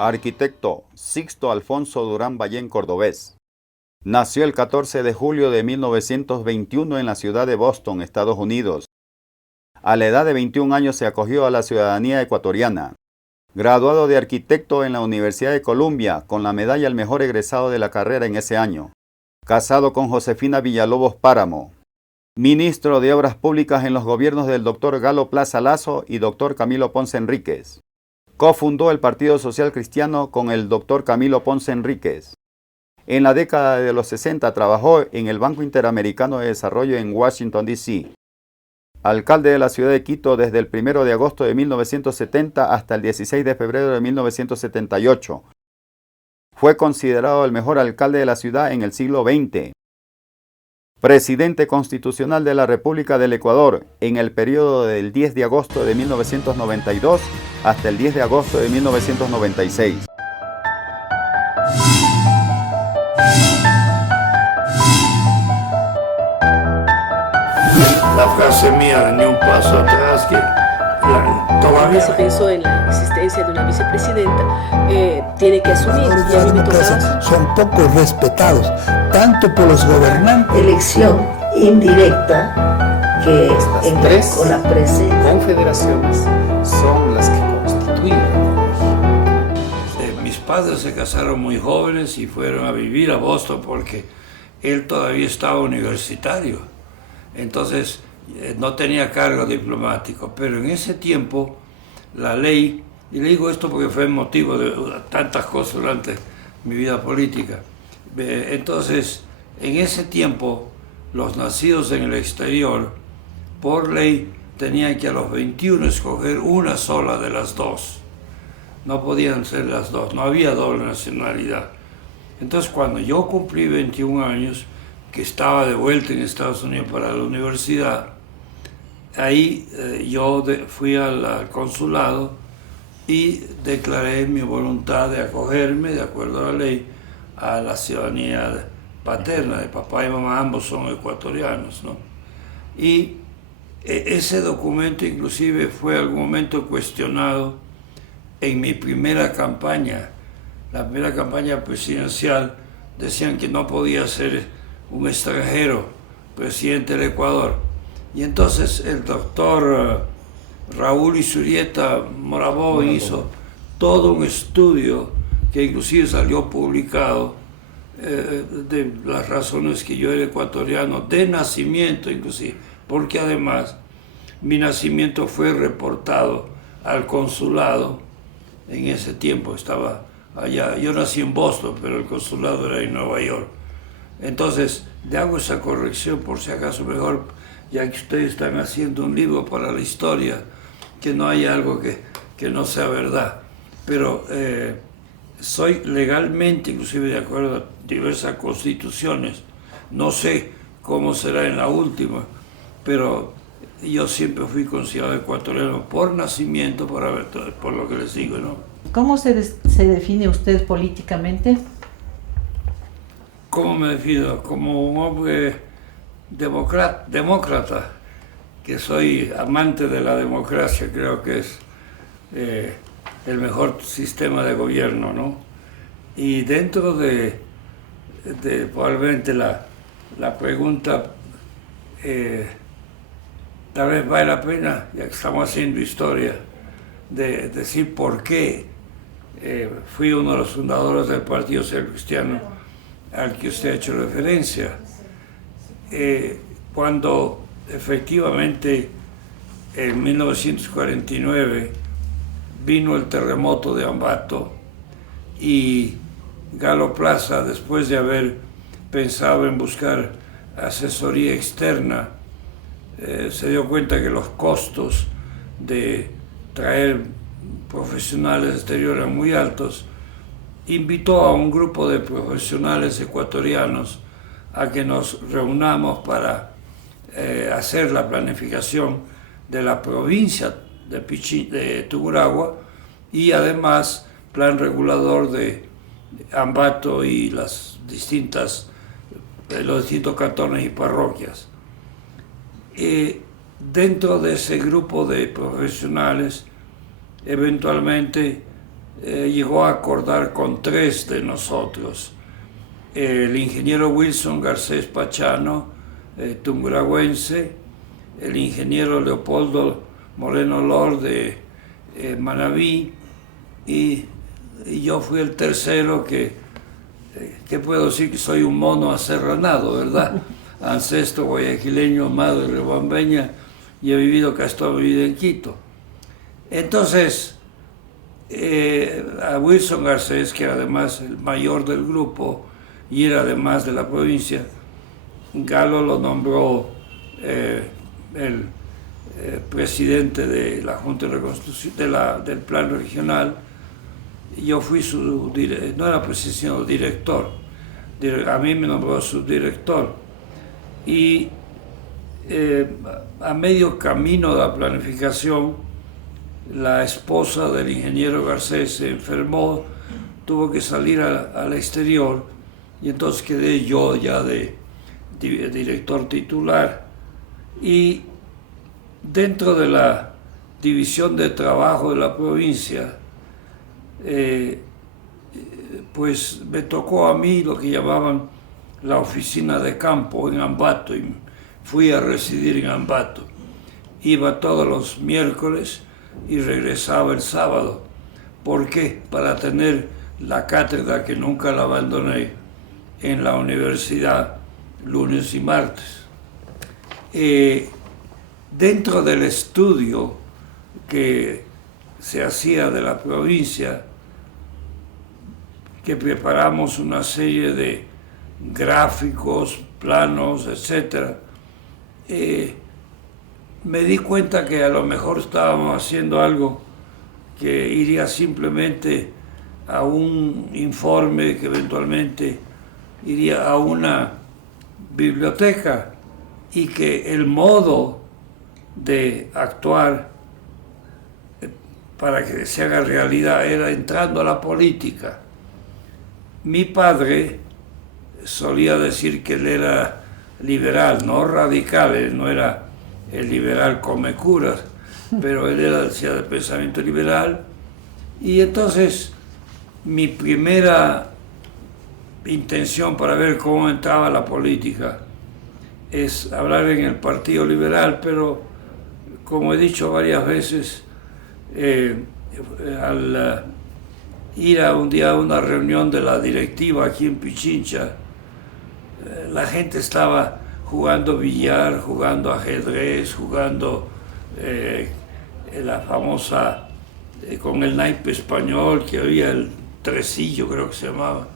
Arquitecto Sixto Alfonso Durán Ballén cordobés. Nació el 14 de julio de 1921 en la ciudad de Boston, Estados Unidos. A la edad de 21 años se acogió a la ciudadanía ecuatoriana. Graduado de arquitecto en la Universidad de Columbia, con la medalla al mejor egresado de la carrera en ese año. Casado con Josefina Villalobos Páramo. Ministro de Obras Públicas en los gobiernos del Dr. Galo Plaza Lazo y Dr. Camilo Ponce Enríquez. Cofundó el Partido Social Cristiano con el Dr. Camilo Ponce Enríquez. En la década de los 60 trabajó en el Banco Interamericano de Desarrollo en Washington, D.C. Alcalde de la ciudad de Quito desde el 1 de agosto de 1970 hasta el 16 de febrero de 1978. Fue considerado el mejor alcalde de la ciudad en el siglo XX. Presidente constitucional de la República del Ecuador en el periodo del 10 de agosto de 1992 hasta el 10 de agosto de 1996. La frase mía de ni un paso atrás, que todavía se pensó en la existencia de una vicepresidenta, tiene que asumir. Los valores de la democracia son poco respetados, tanto por los gobernantes. Elección indirecta que estas tres con la presencia. confederaciones son las que constituyen la monarquía. Mis padres se casaron muy jóvenes y fueron a vivir a Boston porque él todavía estaba universitario. Entonces no tenía cargo diplomático, pero en ese tiempo la ley, y le digo esto porque fue motivo de tantas cosas durante mi vida política, entonces en ese tiempo los nacidos en el exterior por ley tenían que a los 21 escoger una sola de las dos, no podían ser las dos, no había doble nacionalidad. Entonces cuando yo cumplí 21 años, que estaba de vuelta en Estados Unidos para la universidad, ahí yo fui al consulado y declaré mi voluntad de acogerme, de acuerdo a la ley, a la ciudadanía paterna, de papá y mamá, ambos son ecuatorianos, ¿no? Y ese documento inclusive fue en algún momento cuestionado en mi primera campaña. La primera campaña presidencial decían que no podía ser un extranjero presidente del Ecuador. Y entonces el doctor Raúl Isurieta Morabó hizo todo un estudio que inclusive salió publicado de las razones que yo era ecuatoriano de nacimiento inclusive, porque además mi nacimiento fue reportado al consulado. En ese tiempo estaba allá, yo nací en Boston, pero el consulado era en Nueva York. Entonces, le hago esa corrección por si acaso mejor, ya que ustedes están haciendo un libro para la historia, que no haya algo que no sea verdad. Pero soy legalmente, inclusive de acuerdo a diversas constituciones, no sé cómo será en la última, pero yo siempre fui considerado ecuatoriano por nacimiento, por lo que les digo, ¿no? ¿Cómo se define usted políticamente? ¿Cómo me defino? Como un hombre demócrata, que soy amante de la democracia, creo que es el mejor sistema de gobierno, ¿no? Y dentro de probablemente la pregunta, tal vez vale la pena, ya que estamos haciendo historia, de decir por qué fui uno de los fundadores del Partido Social Cristiano al que usted ha hecho referencia. Cuando efectivamente en 1949 vino el terremoto de Ambato y Galo Plaza, después de haber pensado en buscar asesoría externa, se dio cuenta que los costos de traer profesionales exteriores eran muy altos. Invitó a un grupo de profesionales ecuatorianos a que nos reunamos para hacer la planificación de la provincia de Tungurahua y además plan regulador de Ambato y los distintos cantones y parroquias. Dentro de ese grupo de profesionales, eventualmente llegó a acordar con 3 de nosotros. El ingeniero Wilson Garcés Pachano, tumbragüense, el ingeniero Leopoldo Moreno Lor de Manabí, y yo fui el tercero que puedo decir que soy un mono aserranado, ¿verdad? Ancestro guayaquileño, madre riobambeña, y he vivido casi toda mi vida en Quito. Entonces, a Wilson Garcés, que era además el mayor del grupo y era además de la provincia, Galo lo nombró el presidente de la Junta de Reconstrucción del Plan Regional. Yo fui no era presidente, sino director. A mí me nombró subdirector. Y a medio camino de la planificación, la esposa del ingeniero Garcés se enfermó, tuvo que salir al exterior, y entonces quedé yo ya de director titular. Y dentro de la división de trabajo de la provincia, pues me tocó a mí lo que llamaban la oficina de campo en Ambato, y fui a residir en Ambato. Iba todos los miércoles y regresaba el sábado. ¿Por qué? Para tener la cátedra, que nunca la abandoné, en la universidad, lunes y martes. Dentro del estudio que se hacía de la provincia, que preparamos una serie de gráficos, planos, etc., me di cuenta que a lo mejor estábamos haciendo algo que iría simplemente a un informe, que eventualmente iría a una biblioteca, y que el modo de actuar para que se haga realidad era entrando a la política. Mi padre solía decir que él era liberal, no radical, él no era el liberal come curas, pero él era de pensamiento liberal. Y entonces mi primera intención para ver cómo entraba la política es hablar en el Partido Liberal, pero como he dicho varias veces, al ir un día a una reunión de la directiva aquí en Pichincha, la gente estaba jugando billar, jugando ajedrez, jugando la famosa, con el naipe español, que había el tresillo, creo que se llamaba.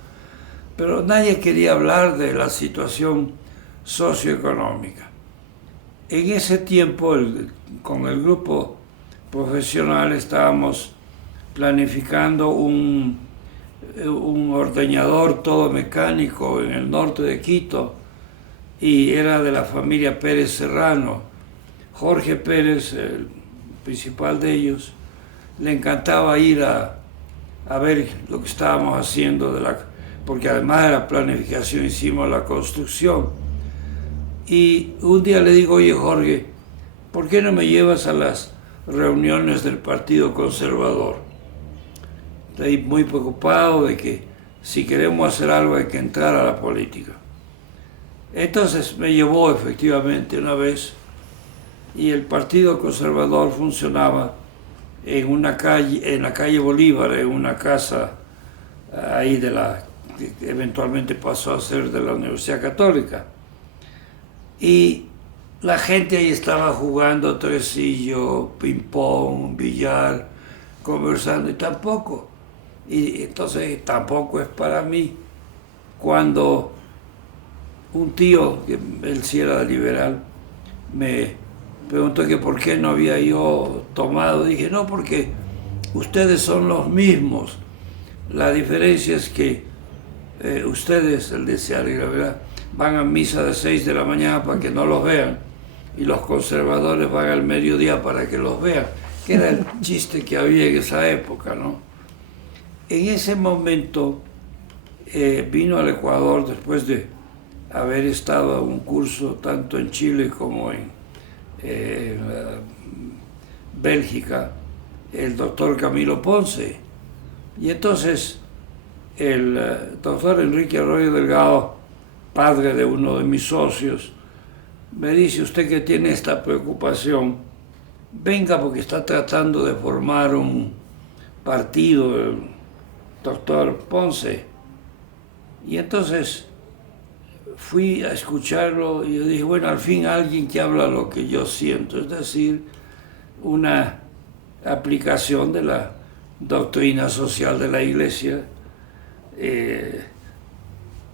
Pero nadie quería hablar de la situación socioeconómica. En ese tiempo, con el grupo profesional, estábamos planificando un ordeñador todo mecánico en el norte de Quito, y era de la familia Pérez Serrano. Jorge Pérez, el principal de ellos, le encantaba ir a ver lo que estábamos haciendo, porque además de la planificación hicimos la construcción. Y un día le digo: oye Jorge, ¿por qué no me llevas a las reuniones del Partido Conservador? Estoy muy preocupado de que si queremos hacer algo hay que entrar a la política. Entonces me llevó efectivamente una vez, y el Partido Conservador funcionaba en la calle Bolívar, en una casa ahí que eventualmente pasó a ser de la Universidad Católica. Y la gente ahí estaba jugando tresillo, ping-pong, billar, conversando, y entonces tampoco es para mí. Cuando un tío, que él sí era liberal, me preguntó que por qué no había yo tomado, dije: no, porque ustedes son los mismos. La diferencia es que ustedes, él decía, ¿verdad?, van a misa de 6 de la mañana para que no los vean, y los conservadores van al mediodía para que los vean, que era el chiste que había en esa época, ¿no? En ese momento vino al Ecuador, después de haber estado en un curso tanto en Chile como en Bélgica, el doctor Camilo Ponce, Y entonces el doctor Enrique Arroyo Delgado, padre de uno de mis socios, me dice: usted que tiene esta preocupación, venga, porque está tratando de formar un partido, el doctor Ponce. Y entonces fui a escucharlo y yo dije, bueno, al fin alguien que habla lo que yo siento, es decir, una aplicación de la doctrina social de la Iglesia.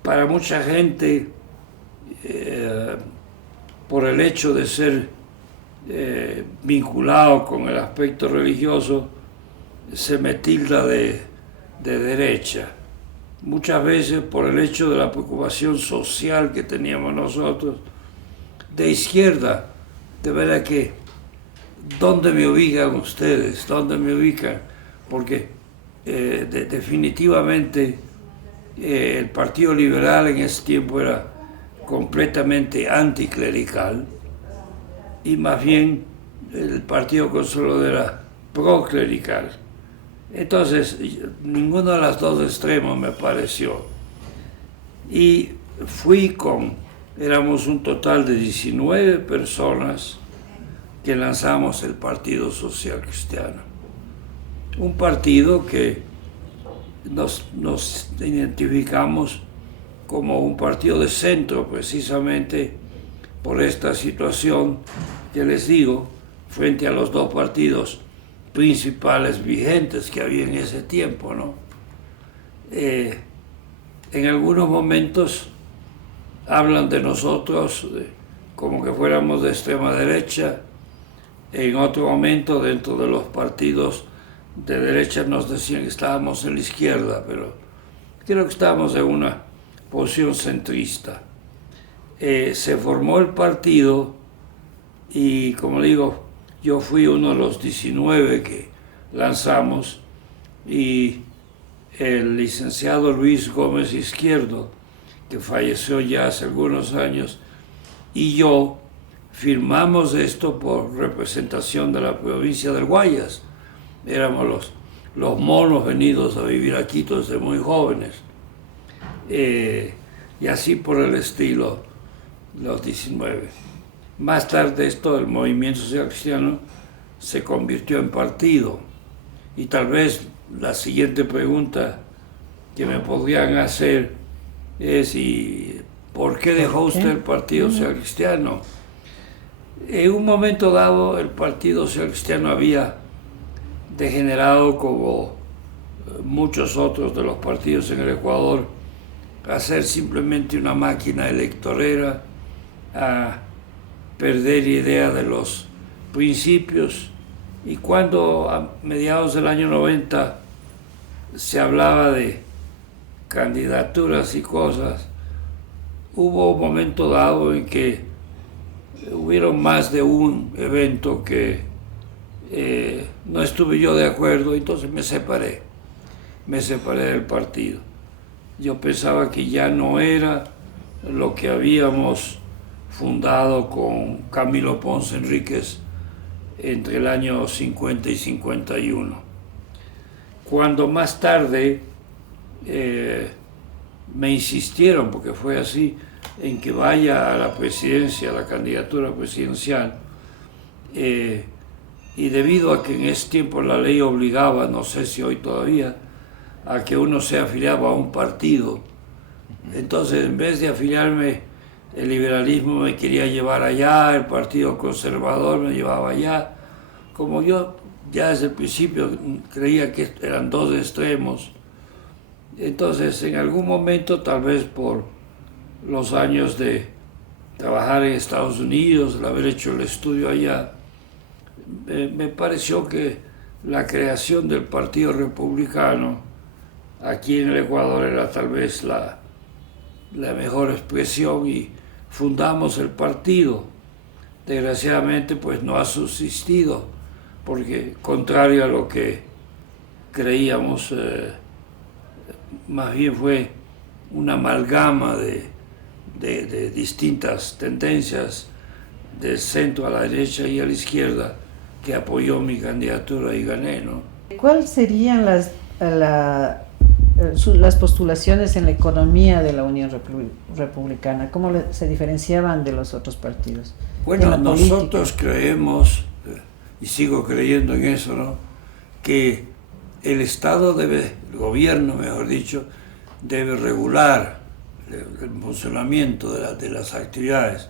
Para mucha gente, por el hecho de ser vinculado con el aspecto religioso, se me tilda de derecha. Muchas veces por el hecho de la preocupación social que teníamos nosotros, de izquierda. De verdad que, ¿dónde me ubican ustedes? ¿Dónde me ubican? Porque definitivamente el Partido Liberal en ese tiempo era completamente anticlerical, y más bien el Partido Conservador era proclerical. Entonces, ninguno de los dos extremos me pareció. Y éramos un total de 19 personas que lanzamos el Partido Social Cristiano. Un partido que nos identificamos como un partido de centro, precisamente por esta situación que les digo, frente a los dos partidos principales vigentes que había en ese tiempo, ¿no? En algunos momentos hablan de nosotros como que fuéramos de extrema derecha, en otro momento dentro de los partidos de derecha nos decían que estábamos en la izquierda, pero creo que estábamos en una posición centrista. Se formó el partido y, como digo, yo fui uno de los 19 que lanzamos, y el licenciado Luis Gómez Izquierdo, que falleció ya hace algunos años, y yo firmamos esto por representación de la provincia del Guayas. Éramos los monos venidos a vivir aquí desde muy jóvenes. Y así por el estilo, los 19. Más tarde esto, el Movimiento Social Cristiano, se convirtió en partido. Y tal vez la siguiente pregunta que me podrían hacer es: ¿y por qué dejó usted el Partido Social Cristiano? En un momento dado, el Partido Social Cristiano había degenerado, como muchos otros de los partidos en el Ecuador, a ser simplemente una máquina electorera, a perder idea de los principios. Y cuando a mediados del año 90 se hablaba de candidaturas y cosas, hubo un momento dado en que hubieron más de un evento que no estuve yo de acuerdo, entonces me separé del partido. Yo pensaba que ya no era lo que habíamos fundado con Camilo Ponce Enríquez entre el año 50 y 51. Cuando más tarde me insistieron, porque fue así, en que vaya a la presidencia, a la candidatura presidencial, y debido a que en ese tiempo la ley obligaba, no sé si hoy todavía, a que uno se afiliaba a un partido, entonces en vez de afiliarme, el liberalismo me quería llevar allá, el Partido Conservador me llevaba allá. Como yo ya desde el principio creía que eran dos extremos, entonces en algún momento, tal vez por los años de trabajar en Estados Unidos, el haber hecho el estudio allá, me pareció que la creación del Partido Republicano aquí en el Ecuador era tal vez la mejor expresión, y fundamos el partido. Desgraciadamente pues no ha subsistido, porque contrario a lo que creíamos, más bien fue una amalgama de distintas tendencias del centro a la derecha y a la izquierda que apoyó mi candidatura y gané, ¿no? ¿Cuáles serían las las postulaciones en la economía de la Unión Republicana? ¿Cómo se diferenciaban de los otros partidos? Bueno, nosotros creemos, y sigo creyendo en eso, ¿no?, que el Estado debe, el gobierno, mejor dicho, debe regular el funcionamiento de las actividades,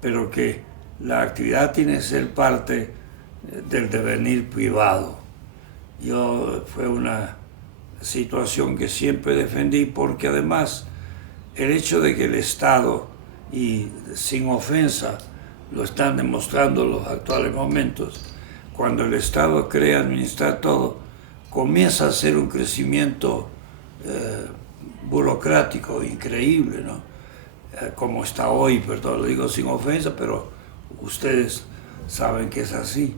pero que la actividad tiene que ser parte del devenir privado. Fue una situación que siempre defendí, porque además el hecho de que el Estado, y sin ofensa, lo están demostrando los actuales momentos, cuando el Estado cree administrar todo, comienza a ser un crecimiento burocrático increíble, ¿no? Como está hoy, perdón, lo digo sin ofensa, pero ustedes saben que es así.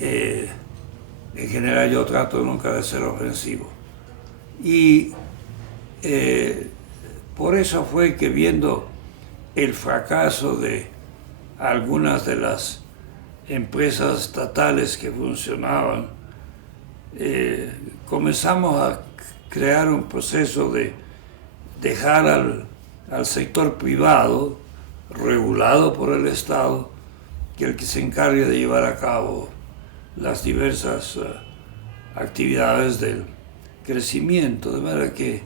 En general yo trato nunca de ser ofensivo. Y por eso fue que, viendo el fracaso de algunas de las empresas estatales que funcionaban, comenzamos a crear un proceso de dejar al sector privado, regulado por el Estado, que el que se encargue de llevar a cabo las diversas actividades del crecimiento, de manera que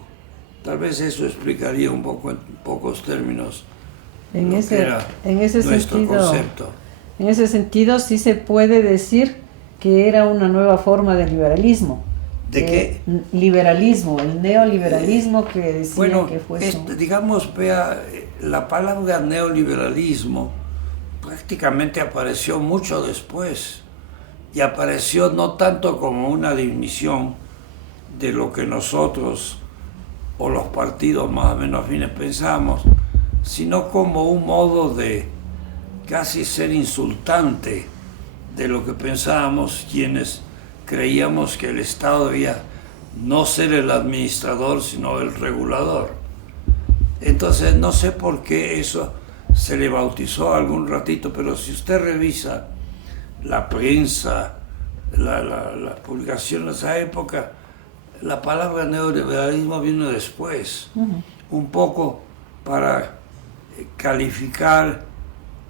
tal vez eso explicaría un poco, en pocos términos, en ese nuestro sentido, concepto. En ese sentido, sí se puede decir que era una nueva forma de liberalismo. ¿De qué? Liberalismo, el neoliberalismo que decía bueno, que fue digamos, vea, la palabra neoliberalismo prácticamente apareció mucho después, y apareció no tanto como una definición de lo que nosotros o los partidos más o menos afines pensamos, sino como un modo de casi ser insultante de lo que pensábamos quienes creíamos que el Estado debía no ser el administrador, sino el regulador. Entonces, no sé por qué eso se le bautizó algún ratito, pero si usted revisa la prensa, las publicaciones de esa época, la palabra neoliberalismo vino después, un poco para calificar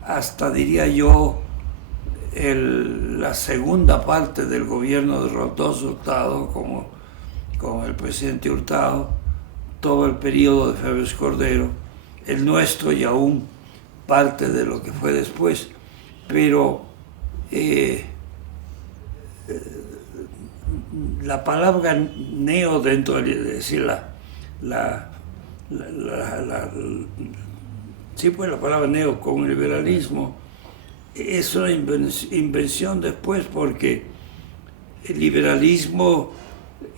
hasta, diría yo, la segunda parte del gobierno de Rodolfo Hurtado, como con el presidente Hurtado, todo el periodo de Febres Cordero, el nuestro y aún parte de lo que fue después, pero la palabra neo, dentro de decir sí, pues la palabra neo con el liberalismo es una invención después, porque el liberalismo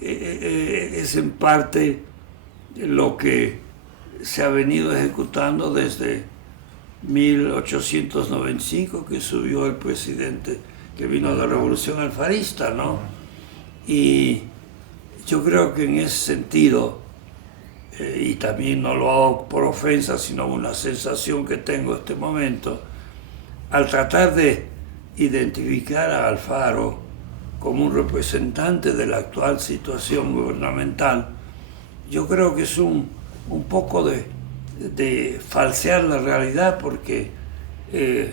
es en parte lo que se ha venido ejecutando desde 1895, que subió el presidente que vino de la Revolución Alfarista, ¿no? Y yo creo que en ese sentido, y también no lo hago por ofensa, sino una sensación que tengo en este momento, al tratar de identificar a Alfaro como un representante de la actual situación gubernamental, yo creo que es un poco de falsear la realidad, porque el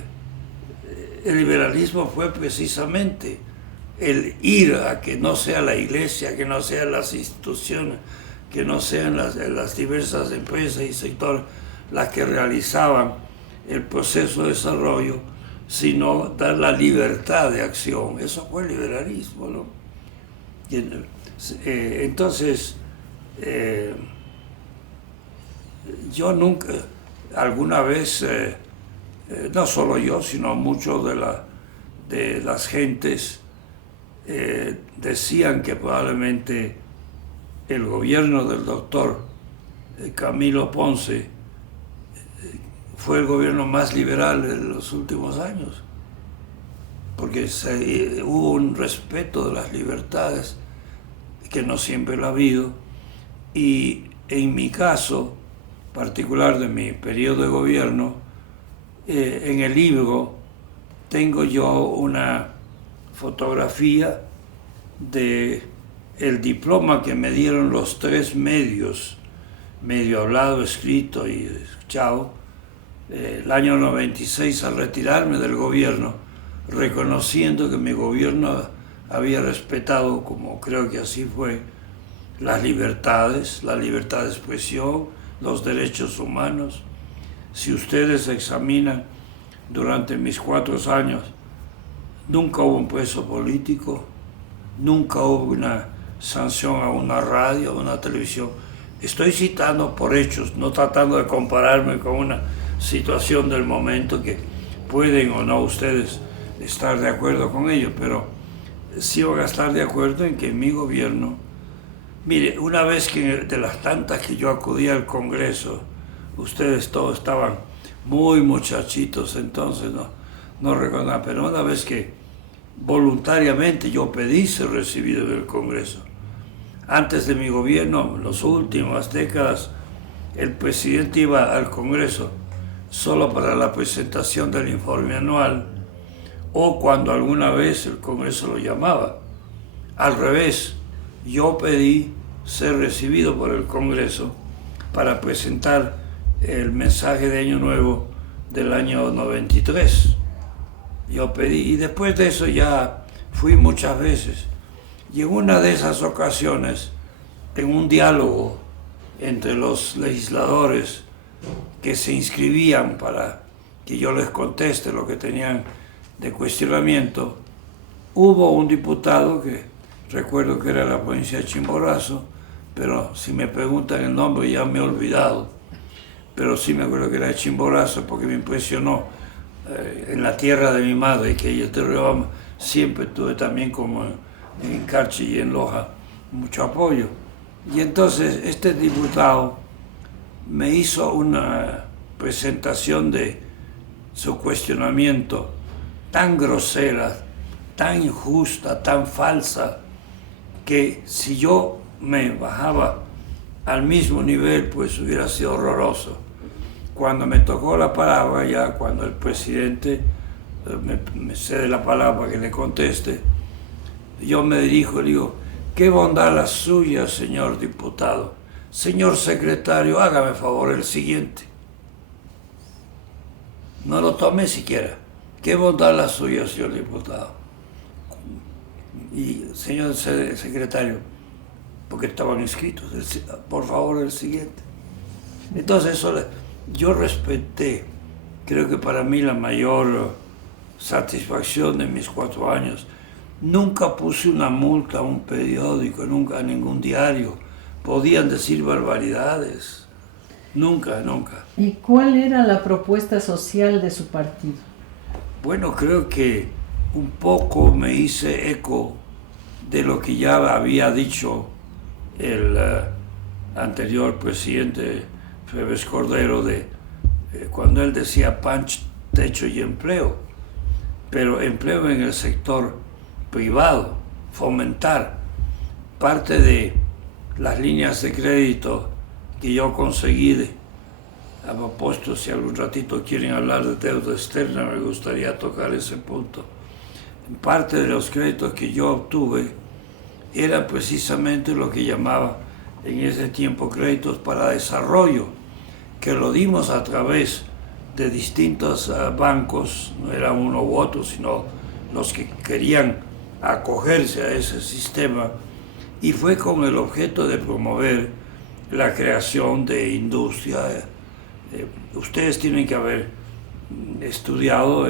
liberalismo fue precisamente el ir a que no sea la iglesia, que no sean las instituciones, que no sean las diversas empresas y sectores las que realizaban el proceso de desarrollo, sino dar la libertad de acción. Eso fue el liberalismo, ¿no? Entonces, yo nunca, alguna vez, no solo yo, sino muchos de las gentes decían que probablemente el gobierno del doctor Camilo Ponce fue el gobierno más liberal de los últimos años, porque hubo un respeto de las libertades que no siempre lo ha habido, y en mi caso particular de mi periodo de gobierno, en el libro tengo yo una fotografía de el diploma que me dieron los 3 medios, medio hablado, escrito y escuchado, el año 96, al retirarme del gobierno, reconociendo que mi gobierno había respetado, como creo que así fue, las libertades, la libertad de expresión, los derechos humanos. Si ustedes examinan durante mis 4 años, nunca hubo un preso político, nunca hubo una sanción a una radio, a una televisión. Estoy citando por hechos, no tratando de compararme con una situación del momento que pueden o no ustedes estar de acuerdo con ello, pero sí van a estar de acuerdo en que en mi gobierno, mire, una vez que de las tantas que yo acudía al Congreso, ustedes todos estaban muy muchachitos, entonces no recordaban, pero una vez que voluntariamente yo pedí ser recibido en el Congreso. Antes de mi gobierno, en las últimas décadas, el presidente iba al Congreso solo para la presentación del informe anual o cuando alguna vez el Congreso lo llamaba. Al revés, yo pedí ser recibido por el Congreso para presentar el mensaje de Año Nuevo del año 93. Yo pedí, y después de eso ya fui muchas veces. Y en una de esas ocasiones, en un diálogo entre los legisladores que se inscribían para que yo les conteste lo que tenían de cuestionamiento, hubo un diputado que recuerdo que era de la provincia de Chimborazo, pero si me preguntan el nombre ya me he olvidado, pero sí me acuerdo que era de Chimborazo porque me impresionó en la tierra de mi madre, que ella es de Riobamba. Siempre tuve también como en Carchi y en Loja mucho apoyo. Y entonces este diputado me hizo una presentación de su cuestionamiento tan grosera, tan injusta, tan falsa, que si yo me bajaba al mismo nivel, pues hubiera sido horroroso. Cuando me tocó la palabra, ya cuando el presidente me cede la palabra que le conteste, yo me dirijo y digo, qué bondad la suya, señor diputado. Señor secretario, hágame favor el siguiente. No lo tomé siquiera. Qué bondad la suya, señor diputado. Y señor secretario, porque estaban inscritos, por favor el siguiente. Entonces eso yo respeté. Creo que para mí la mayor satisfacción de mis 4 años, nunca puse una multa a un periódico, nunca a ningún diario. Podían decir barbaridades. Nunca. ¿Y cuál era la propuesta social de su partido? Bueno, creo que un poco me hice eco de lo que ya había dicho el anterior presidente Febres Cordero, cuando él decía pan, techo y empleo, pero empleo en el sector privado, fomentar parte de las líneas de crédito que yo conseguí. A propósito, si algún ratito quieren hablar de deuda externa, me gustaría tocar ese punto. Parte de los créditos que yo obtuve era precisamente lo que llamaba en ese tiempo créditos para desarrollo, que lo dimos a través de distintos bancos, no era uno u otro, sino los que querían acogerse a ese sistema, y fue con el objeto de promover la creación de industria. Ustedes tienen que haber estudiado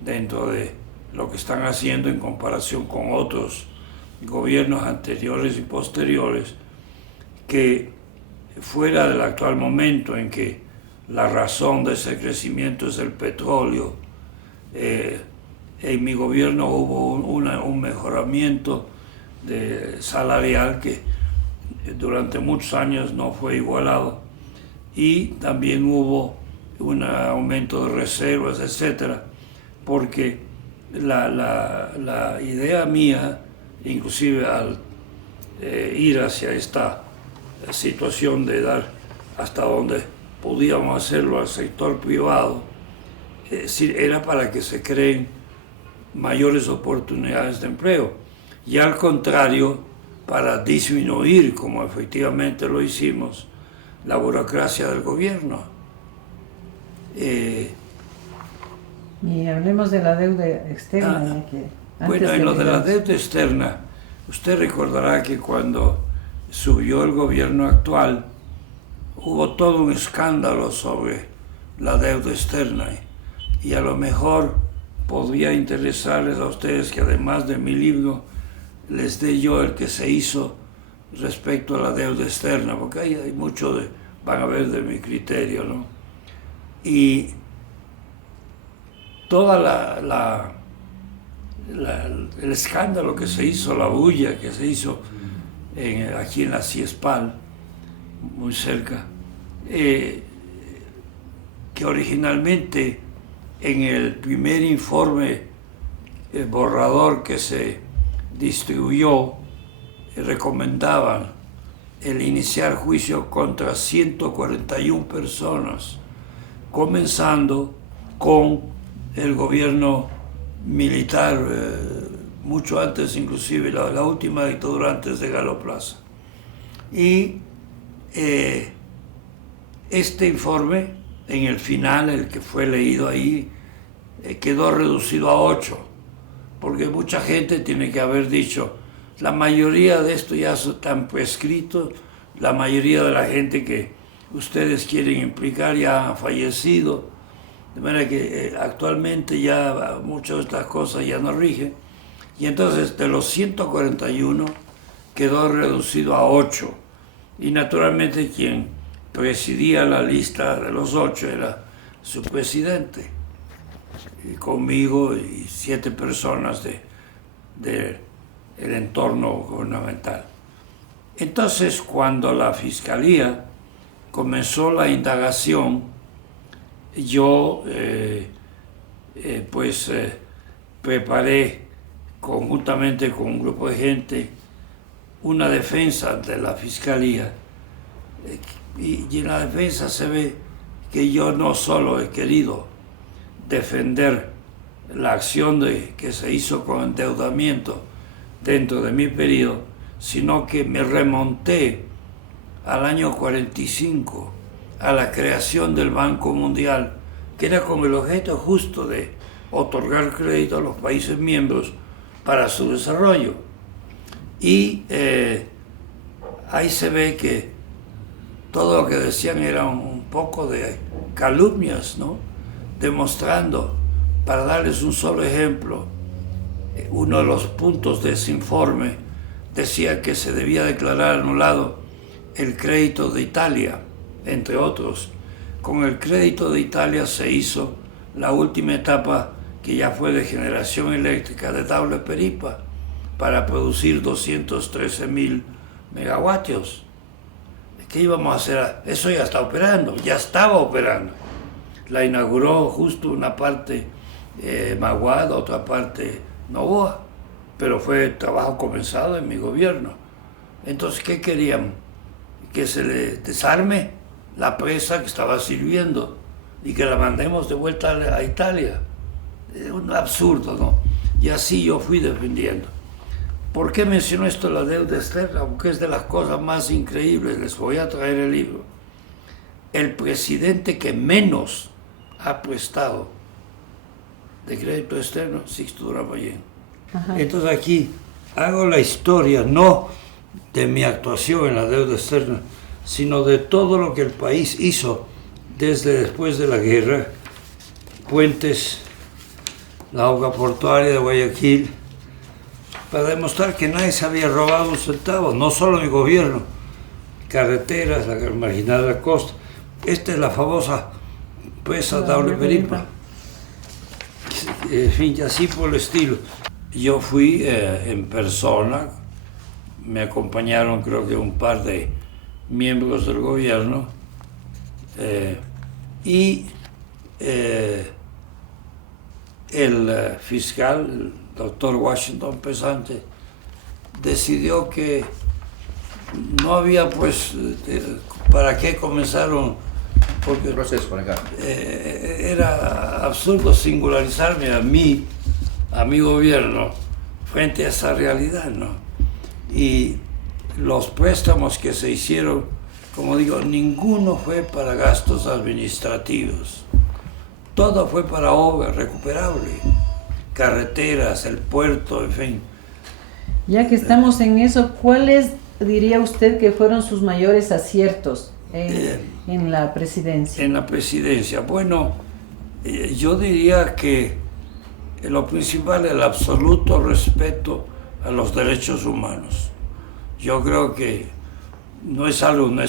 dentro de lo que están haciendo en comparación con otros gobiernos anteriores y posteriores, que fuera del actual momento en que la razón de ese crecimiento es el petróleo, en mi gobierno hubo un mejoramiento salarial que durante muchos años no fue igualado, y también hubo un aumento de reservas, etcétera, porque la idea mía, inclusive al ir hacia esta situación de dar hasta donde podíamos hacerlo al sector privado, era para que se creen mayores oportunidades de empleo. Y al contrario, para disminuir, como efectivamente lo hicimos, la burocracia del gobierno. Y hablemos de la deuda externa. Bueno, en lo de la deuda externa, usted recordará que cuando subió el gobierno actual, hubo todo un escándalo sobre la deuda externa. Y a lo mejor podría interesarles a ustedes que además de mi libro, les dé yo el que se hizo respecto a la deuda externa, porque ahí hay mucho van a ver de mi criterio, ¿no? Y toda el escándalo que se hizo, la bulla que se hizo aquí en la Ciespal, muy cerca, que originalmente en el primer informe borrador que se distribuyó recomendaban el iniciar juicio contra 141 personas, comenzando con el gobierno militar, mucho antes inclusive, la última dictadura antes de Galo Plaza. Y este informe, en el final, el que fue leído ahí, quedó reducido a 8, porque mucha gente tiene que haber dicho, la mayoría de esto ya están prescritos, la mayoría de la gente que ustedes quieren implicar ya ha fallecido, de manera que actualmente ya muchas de estas cosas ya no rigen, y entonces de los 141 quedó reducido a 8, y naturalmente quien presidía la lista de los 8 era su presidente, y conmigo y 7 personas del entorno gubernamental. Entonces, cuando la Fiscalía comenzó la indagación, yo preparé conjuntamente con un grupo de gente una defensa de la Fiscalía, y en la defensa se ve que yo no solo he querido defender la acción que se hizo con endeudamiento dentro de mi periodo, sino que me remonté al año 45, a la creación del Banco Mundial, que era con el objeto justo de otorgar crédito a los países miembros para su desarrollo. Y ahí se ve que todo lo que decían era un poco de calumnias, ¿no? Demostrando, para darles un solo ejemplo, uno de los puntos de ese informe decía que se debía declarar anulado el crédito de Italia, entre otros. Con el crédito de Italia se hizo la última etapa, que ya fue de generación eléctrica de Daule Peripa, para producir 213.000 megavatios. ¿Qué íbamos a hacer? Eso ya está operando, ya estaba operando. La inauguró justo una parte Maguada, otra parte Novoa, pero fue trabajo comenzado en mi gobierno. Entonces, ¿qué querían? Que se le desarme la presa que estaba sirviendo y que la mandemos de vuelta a Italia. Es un absurdo, ¿no? Y así yo fui defendiendo. ¿Por qué menciono esto de la deuda externa? Porque es de las cosas más increíbles. Les voy a traer el libro. El presidente que menos ha prestado de crédito externo, Sixto Durán Ballén. Entonces aquí hago la historia, no de mi actuación en la deuda externa, sino de todo lo que el país hizo desde después de la guerra, puentes, la hoja portuaria de Guayaquil, para demostrar que nadie se había robado un centavo, no solo mi gobierno, carreteras, la marginal de la costa. Esta es la famosa presa Daule Peripa. En fin, así por el estilo. Yo fui en persona, me acompañaron creo que un par de miembros del gobierno, y el fiscal, el doctor Washington Pesante, decidió que no había pues para qué comenzaron, porque el proceso por acá. Era absurdo singularizarme a mí, a mi gobierno, frente a esa realidad, ¿no? Y los préstamos que se hicieron, como digo, ninguno fue para gastos administrativos. Todo fue para obra recuperable, carreteras, el puerto, en fin. Ya que estamos en eso, ¿cuáles diría usted que fueron sus mayores aciertos en la presidencia? En la presidencia, bueno, yo diría que lo principal es el absoluto respeto a los derechos humanos. Yo creo que no es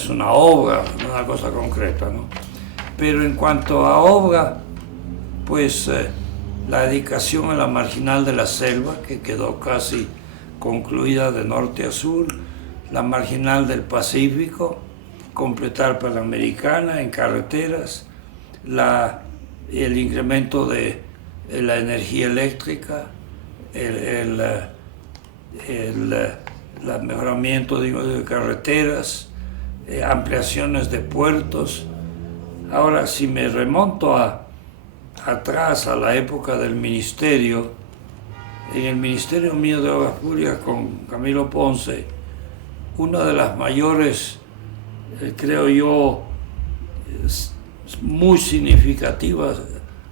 una obra, no es una cosa concreta, ¿no? Pero en cuanto a obra, pues la dedicación a la marginal de la selva, que quedó casi concluida de norte a sur, la marginal del Pacífico, completar Panamericana en carreteras, el incremento de la energía eléctrica, el mejoramiento de carreteras, ampliaciones de puertos. Ahora, si me remonto atrás a la época del ministerio, en el ministerio mío de Obras Públicas con Camilo Ponce, una de las mayores, creo yo, muy significativas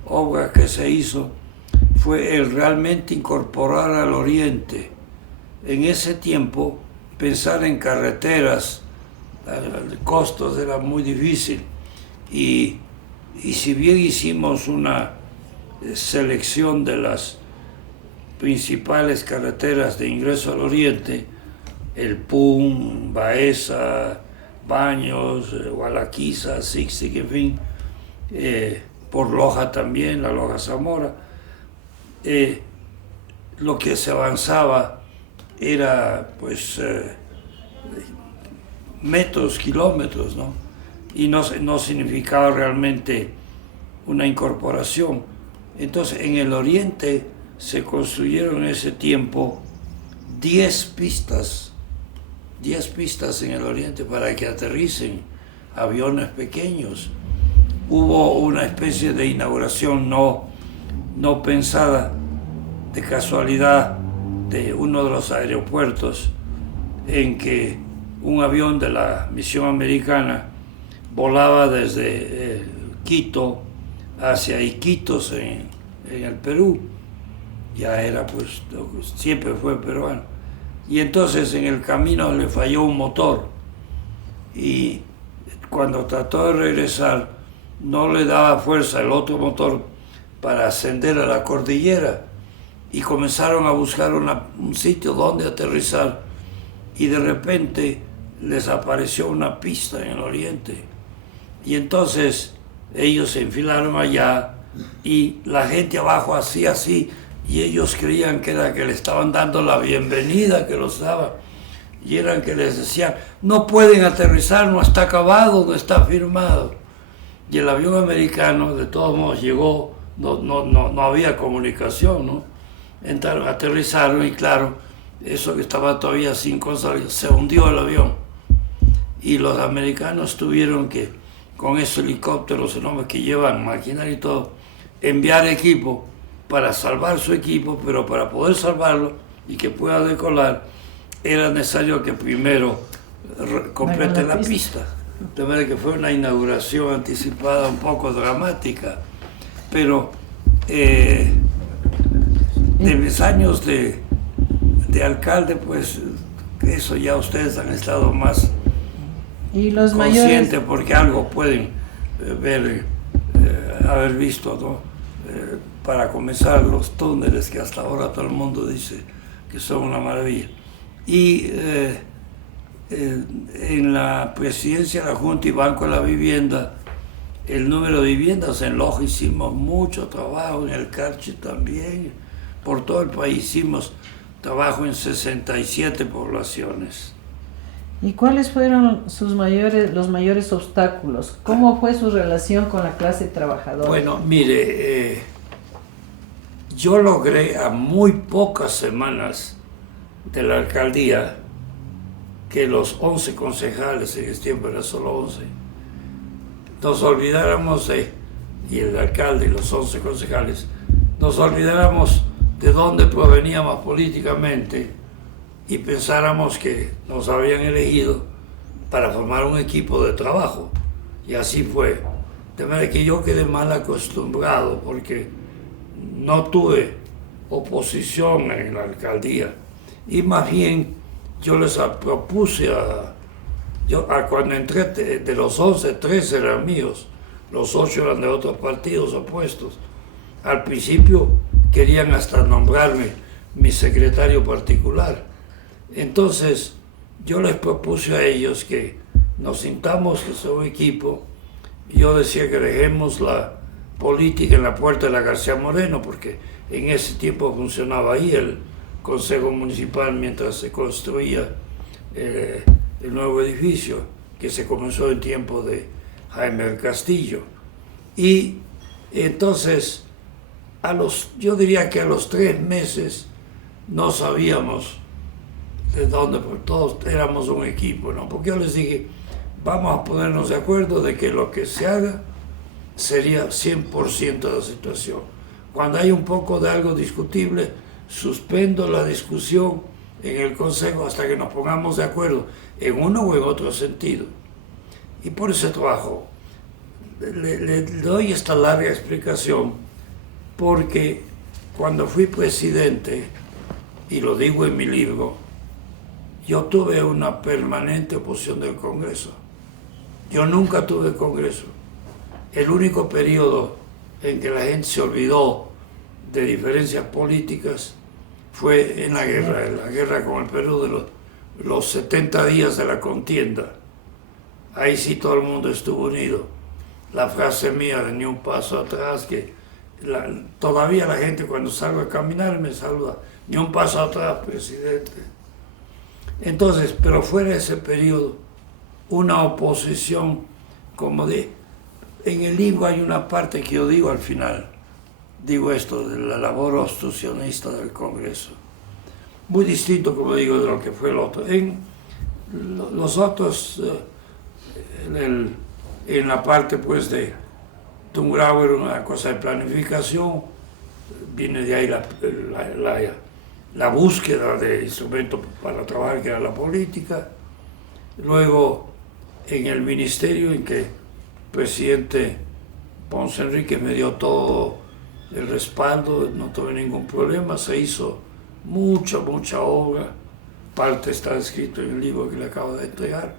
obras que se hizo fue el realmente incorporar al Oriente. En ese tiempo, pensar en carreteras, costos era muy difícil. Y si bien hicimos una selección de las principales carreteras de ingreso al Oriente, el PUM, Baeza, Baños, Gualaquiza, Sixtic, en fin, por Loja también, la Loja Zamora, lo que se avanzaba era pues metros, kilómetros, ¿no? Y no significaba realmente una incorporación. Entonces, en el Oriente se construyeron en ese tiempo 10 pistas en el Oriente para que aterricen aviones pequeños. Hubo una especie de inauguración no pensada, de casualidad, de uno de los aeropuertos, en que un avión de la misión americana volaba desde Quito hacia Iquitos en el Perú. Ya era, pues, siempre fue peruano. Y entonces en el camino le falló un motor y cuando trató de regresar no le daba fuerza el otro motor para ascender a la cordillera y comenzaron a buscar un sitio donde aterrizar y de repente les apareció una pista en el Oriente y entonces ellos se enfilaron allá y la gente abajo hacía así y ellos creían que era que le estaban dando la bienvenida, que los daban, y eran que les decían, no pueden aterrizar, no está acabado, no está firmado. Y el avión americano, de todos modos, llegó, no había comunicación, ¿no? Entraron, aterrizaron y claro, eso que estaba todavía sin cosas, se hundió el avión. Y los americanos tuvieron que, con esos helicópteros enormes que llevan maquinaria y todo, enviar equipo para salvar su equipo, pero para poder salvarlo y que pueda decolar, era necesario que primero complete la pista. De manera que fue una inauguración anticipada un poco dramática, pero de mis años de alcalde, pues eso ya ustedes han estado más conscientes porque algo pueden ver, haber visto, ¿no? Para comenzar, los túneles que hasta ahora todo el mundo dice que son una maravilla. Y en la presidencia de la Junta y Banco de la Vivienda, el número de viviendas en Loja hicimos mucho trabajo, en el Carchi también, por todo el país hicimos trabajo en 67 poblaciones. ¿Y cuáles fueron los mayores obstáculos? ¿Cómo fue su relación con la clase trabajadora? Bueno, mire, yo logré a muy pocas semanas de la alcaldía que los 11 concejales, en ese tiempo eran solo 11, nos olvidáramos y el alcalde y los 11 concejales, nos olvidáramos de dónde proveníamos políticamente y pensáramos que nos habían elegido para formar un equipo de trabajo. Y así fue. De manera que yo quedé mal acostumbrado porque no tuve oposición en la alcaldía. Y más bien yo les propuse cuando entré, de los 11, 13 eran míos, los 8 eran de otros partidos opuestos. Al principio querían hasta nombrarme mi secretario particular. Entonces yo les propuse a ellos que nos sintamos que son un equipo. Yo decía que dejemos la política en la puerta de la García Moreno, porque en ese tiempo funcionaba ahí el Consejo Municipal mientras se construía el nuevo edificio, que se comenzó en tiempo de Jaime del Castillo. Y entonces, yo diría que a los 3 meses no sabíamos de dónde, porque todos éramos un equipo, ¿no? Porque yo les dije, vamos a ponernos de acuerdo de que lo que se haga sería 100% de la situación. Cuando hay un poco de algo discutible, suspendo la discusión en el Consejo hasta que nos pongamos de acuerdo en uno o en otro sentido. Y por ese trabajo le doy esta larga explicación, porque cuando fui presidente, y lo digo en mi libro, yo tuve una permanente oposición del Congreso. Yo nunca tuve Congreso. El único periodo en que la gente se olvidó de diferencias políticas fue en la guerra con el Perú de los 70 días de la contienda. Ahí sí todo el mundo estuvo unido. La frase mía de ni un paso atrás, que todavía la gente cuando salgo a caminar me saluda, ni un paso atrás, presidente. Entonces, pero fuera de ese periodo, una oposición, en el libro hay una parte que yo digo al final, digo esto de la labor obstruccionista del Congreso. Muy distinto, como digo, de lo que fue el otro. En los otros, en la parte pues de Tungurahua era una cosa de planificación, viene de ahí la búsqueda de instrumentos para trabajar, que era la política. Luego, en el ministerio en que el presidente Ponce Enrique me dio todo el respaldo, no tuve ningún problema, se hizo mucha obra, parte está escrito en el libro que le acabo de entregar.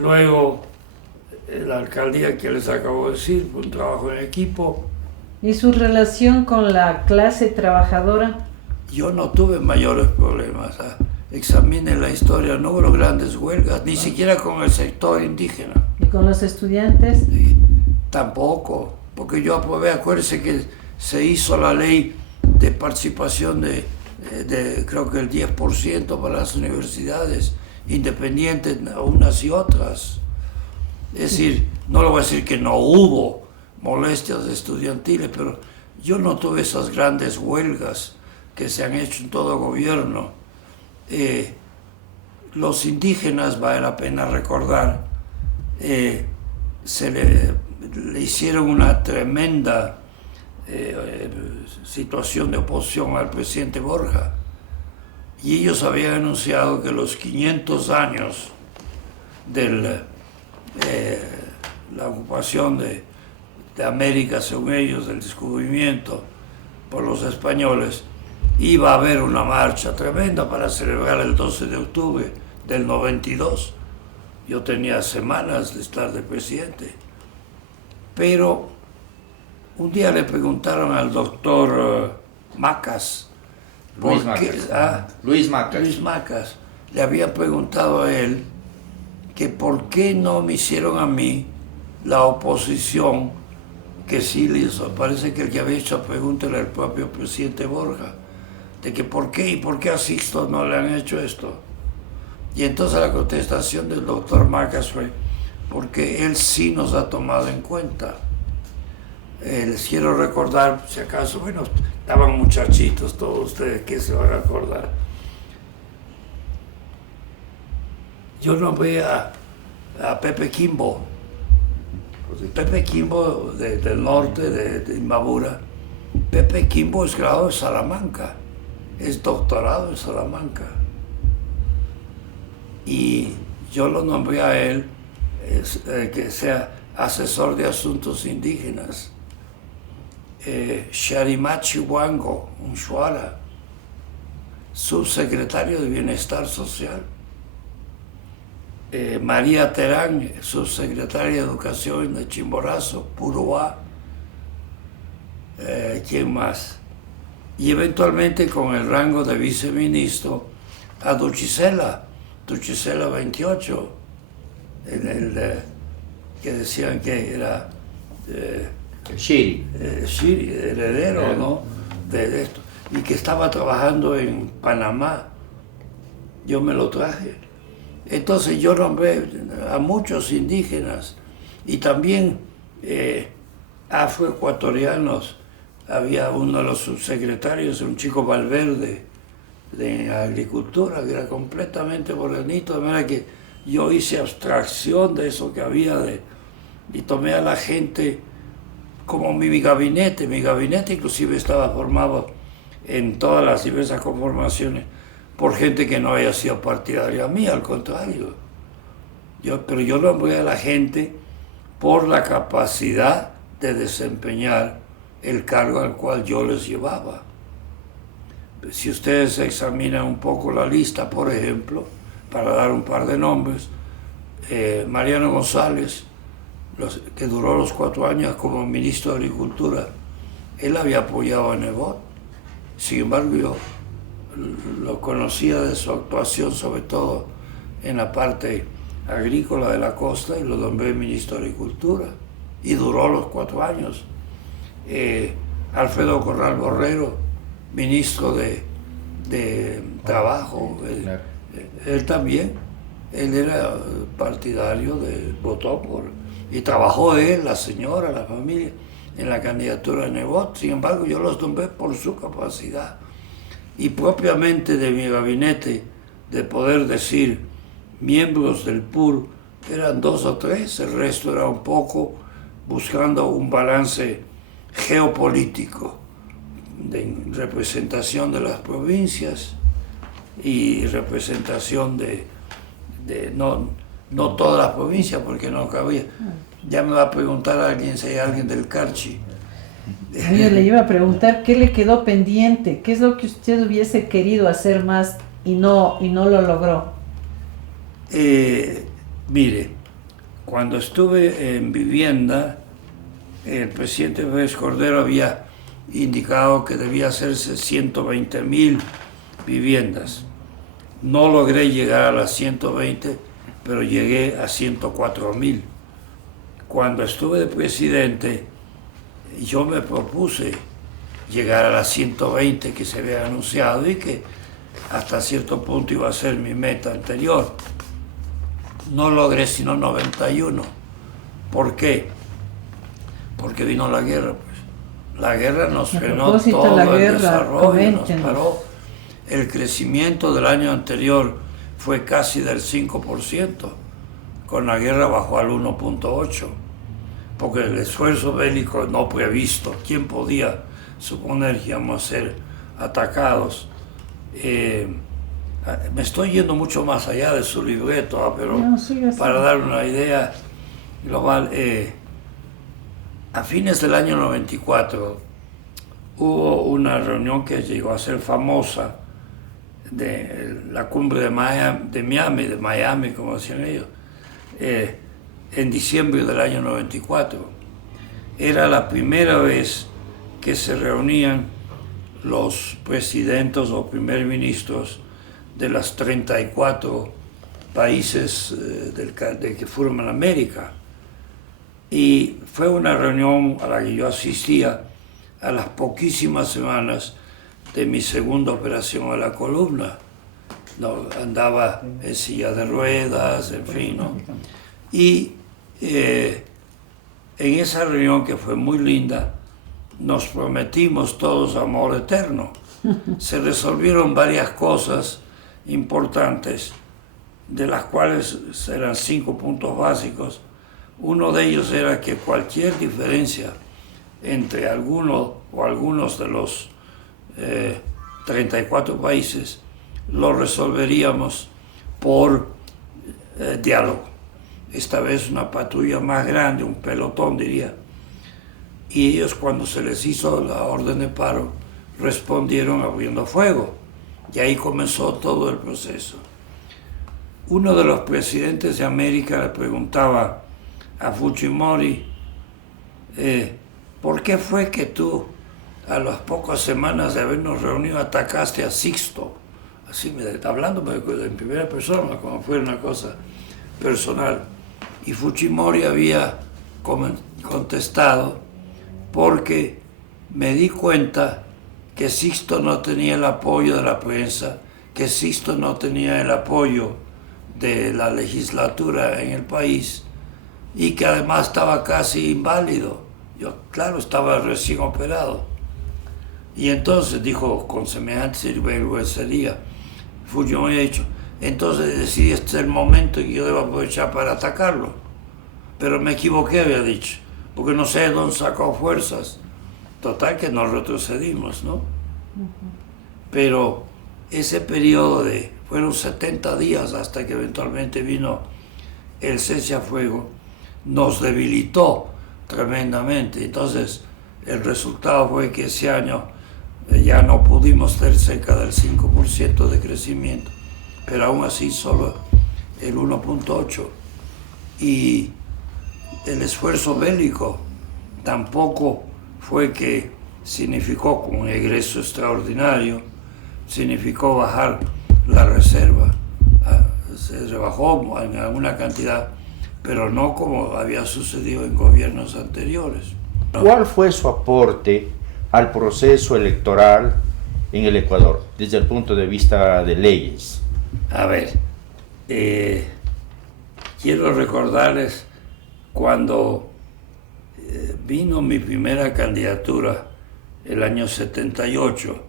Luego, la alcaldía que les acabo de decir, fue un trabajo en equipo. ¿Y su relación con la clase trabajadora? Yo no tuve mayores problemas. Examine la historia, no hubo grandes huelgas, ni siquiera con el sector indígena. ¿Y con los estudiantes? Tampoco, porque yo aprobé, acuérdese que se hizo la ley de participación de creo que el 10% para las universidades independientes, unas y otras. Es decir, no le voy a decir que no hubo molestias estudiantiles, pero yo no tuve esas grandes huelgas que se han hecho en todo gobierno. Los indígenas, vale la pena recordar, se le hicieron una tremenda situación de oposición al presidente Borja, y ellos habían anunciado que los 500 años de la ocupación de América, según ellos, del descubrimiento por los españoles, iba a haber una marcha tremenda para celebrar el 12 de octubre del 92. Yo tenía semanas de estar de presidente. Pero un día le preguntaron al doctor Macas, Luis Macas, le había preguntado a él que por qué no me hicieron a mí la oposición que sí le hizo. Parece que el que había hecho la pregunta era el propio presidente Borja, de que por qué y por qué a Sixto no le han hecho esto. Y entonces la contestación del doctor Macas fue, porque él sí nos ha tomado en cuenta. Les quiero recordar, si acaso, bueno, estaban muchachitos todos ustedes, que se van a acordar. Yo nombré a Pepe Quimbo. Pepe Quimbo del norte, de Imbabura. Pepe Quimbo es graduado de Salamanca. es doctorado en Salamanca. Y yo lo nombré a él que sea asesor de asuntos indígenas. Sharimachi Wango, Unshuara, subsecretario de Bienestar Social. María Terán, subsecretaria de Educación de Chimborazo, Puruá. ¿Quién más? Y eventualmente con el rango de viceministro a Duchisela 28, que decían que era Shiri, heredero, ¿no? de esto, y que estaba trabajando en Panamá. Yo me lo traje. Entonces yo nombré a muchos indígenas y también afroecuatorianos. Había uno de los subsecretarios, un chico Valverde, de agricultura, que era completamente morenito, de manera que yo hice abstracción de eso que había y tomé a la gente como mi gabinete. Mi gabinete inclusive estaba formado en todas las diversas conformaciones por gente que no había sido partidaria mía, al contrario. Pero yo nombré a la gente por la capacidad de desempeñar el cargo al cual yo les llevaba. Si ustedes examinan un poco la lista, por ejemplo, para dar un par de nombres, Mariano González, que duró los 4 años como ministro de Agricultura, él había apoyado a Nebot. Sin embargo, yo lo conocía de su actuación, sobre todo en la parte agrícola de la costa, y lo nombré ministro de Agricultura, y duró los 4 años. Alfredo Corral Borrero, ministro de Trabajo, él también, él era partidario, votó por, y trabajó él, la señora, la familia, en la candidatura de Nebot. Sin embargo, yo los nombré por su capacidad. Y propiamente de mi gabinete, de poder decir, miembros del PUR, eran 2 o 3, el resto era un poco buscando un balance geopolítico, de representación de las provincias y representación de no todas las provincias, porque no cabía. Ya me va a preguntar a alguien si hay alguien del Carchi. Yo le iba a preguntar qué le quedó pendiente, qué es lo que usted hubiese querido hacer más y no lo logró. Mire, cuando estuve en vivienda, el presidente Vélez Cordero había indicado que debía hacerse 120.000 viviendas. No logré llegar a las 120, pero llegué a 104.000. Cuando estuve de presidente, yo me propuse llegar a las 120 que se había anunciado y que hasta cierto punto iba a ser mi meta anterior. No logré sino 91. ¿Por qué? Porque vino la guerra, pues. La guerra nos frenó todo el desarrollo, nos paró. El crecimiento del año anterior fue casi del 5%. Con la guerra bajó al 1.8%. Porque el esfuerzo bélico no previsto, ¿quién podía suponer que íbamos a ser atacados? Me estoy yendo mucho más allá de su libreto, pero no, para dar una idea global, a fines del año 94 hubo una reunión que llegó a ser famosa de la cumbre de Miami, como decían ellos, en diciembre del año 94. Era la primera vez que se reunían los presidentes o primer ministros de los 34 países que forman América. Y fue una reunión a la que yo asistía a las poquísimas semanas de mi segunda operación a la columna. No, andaba en silla de ruedas, en fin, ¿no? Y en esa reunión, que fue muy linda, nos prometimos todos amor eterno. Se resolvieron varias cosas importantes, de las cuales eran 5 puntos básicos. Uno de ellos era que cualquier diferencia entre algunos de los 34 países, lo resolveríamos por diálogo. Esta vez una patrulla más grande, un pelotón diría. Y ellos, cuando se les hizo la orden de paro, respondieron abriendo fuego. Y ahí comenzó todo el proceso. Uno de los presidentes de América le preguntaba a Fujimori, ¿por qué fue que tú, a las pocas semanas de habernos reunido, atacaste a Sixto? Así, hablándome en primera persona, como fue una cosa personal. Y Fujimori había contestado, porque me di cuenta que Sixto no tenía el apoyo de la prensa, que Sixto no tenía el apoyo de la legislatura en el país y que además estaba casi inválido. Yo, claro, estaba recién operado. Y entonces dijo con semejante sinvergüencería, Fujimori ha dicho, entonces decidí este es el momento y yo debo aprovechar para atacarlo. Pero me equivoqué, había dicho, porque no sé de dónde sacó fuerzas. Total que nos retrocedimos, ¿no? Pero ese periodo fueron 70 días hasta que eventualmente vino el cese a fuego, nos debilitó tremendamente. Entonces el resultado fue que ese año ya no pudimos ser cerca del 5% de crecimiento, pero aún así solo el 1.8%. Y el esfuerzo bélico tampoco fue que significó como un egreso extraordinario, significó bajar la reserva, se rebajó en alguna cantidad, pero no como había sucedido en gobiernos anteriores. ¿No? ¿Cuál fue su aporte al proceso electoral en el Ecuador, desde el punto de vista de leyes? A ver, quiero recordarles cuando vino mi primera candidatura el año 78.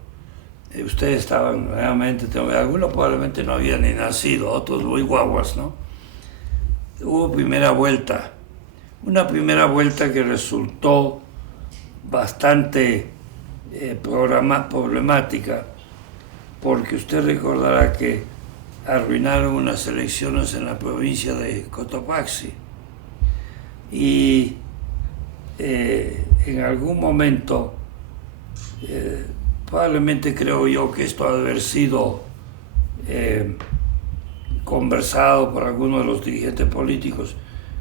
Ustedes estaban realmente, algunos probablemente no habían ni nacido, otros muy guaguas, ¿no? Hubo primera vuelta, una primera vuelta que resultó bastante problemática, porque usted recordará que arruinaron unas elecciones en la provincia de Cotopaxi y en algún momento, probablemente creo yo que esto ha de haber sido conversado por algunos de los dirigentes políticos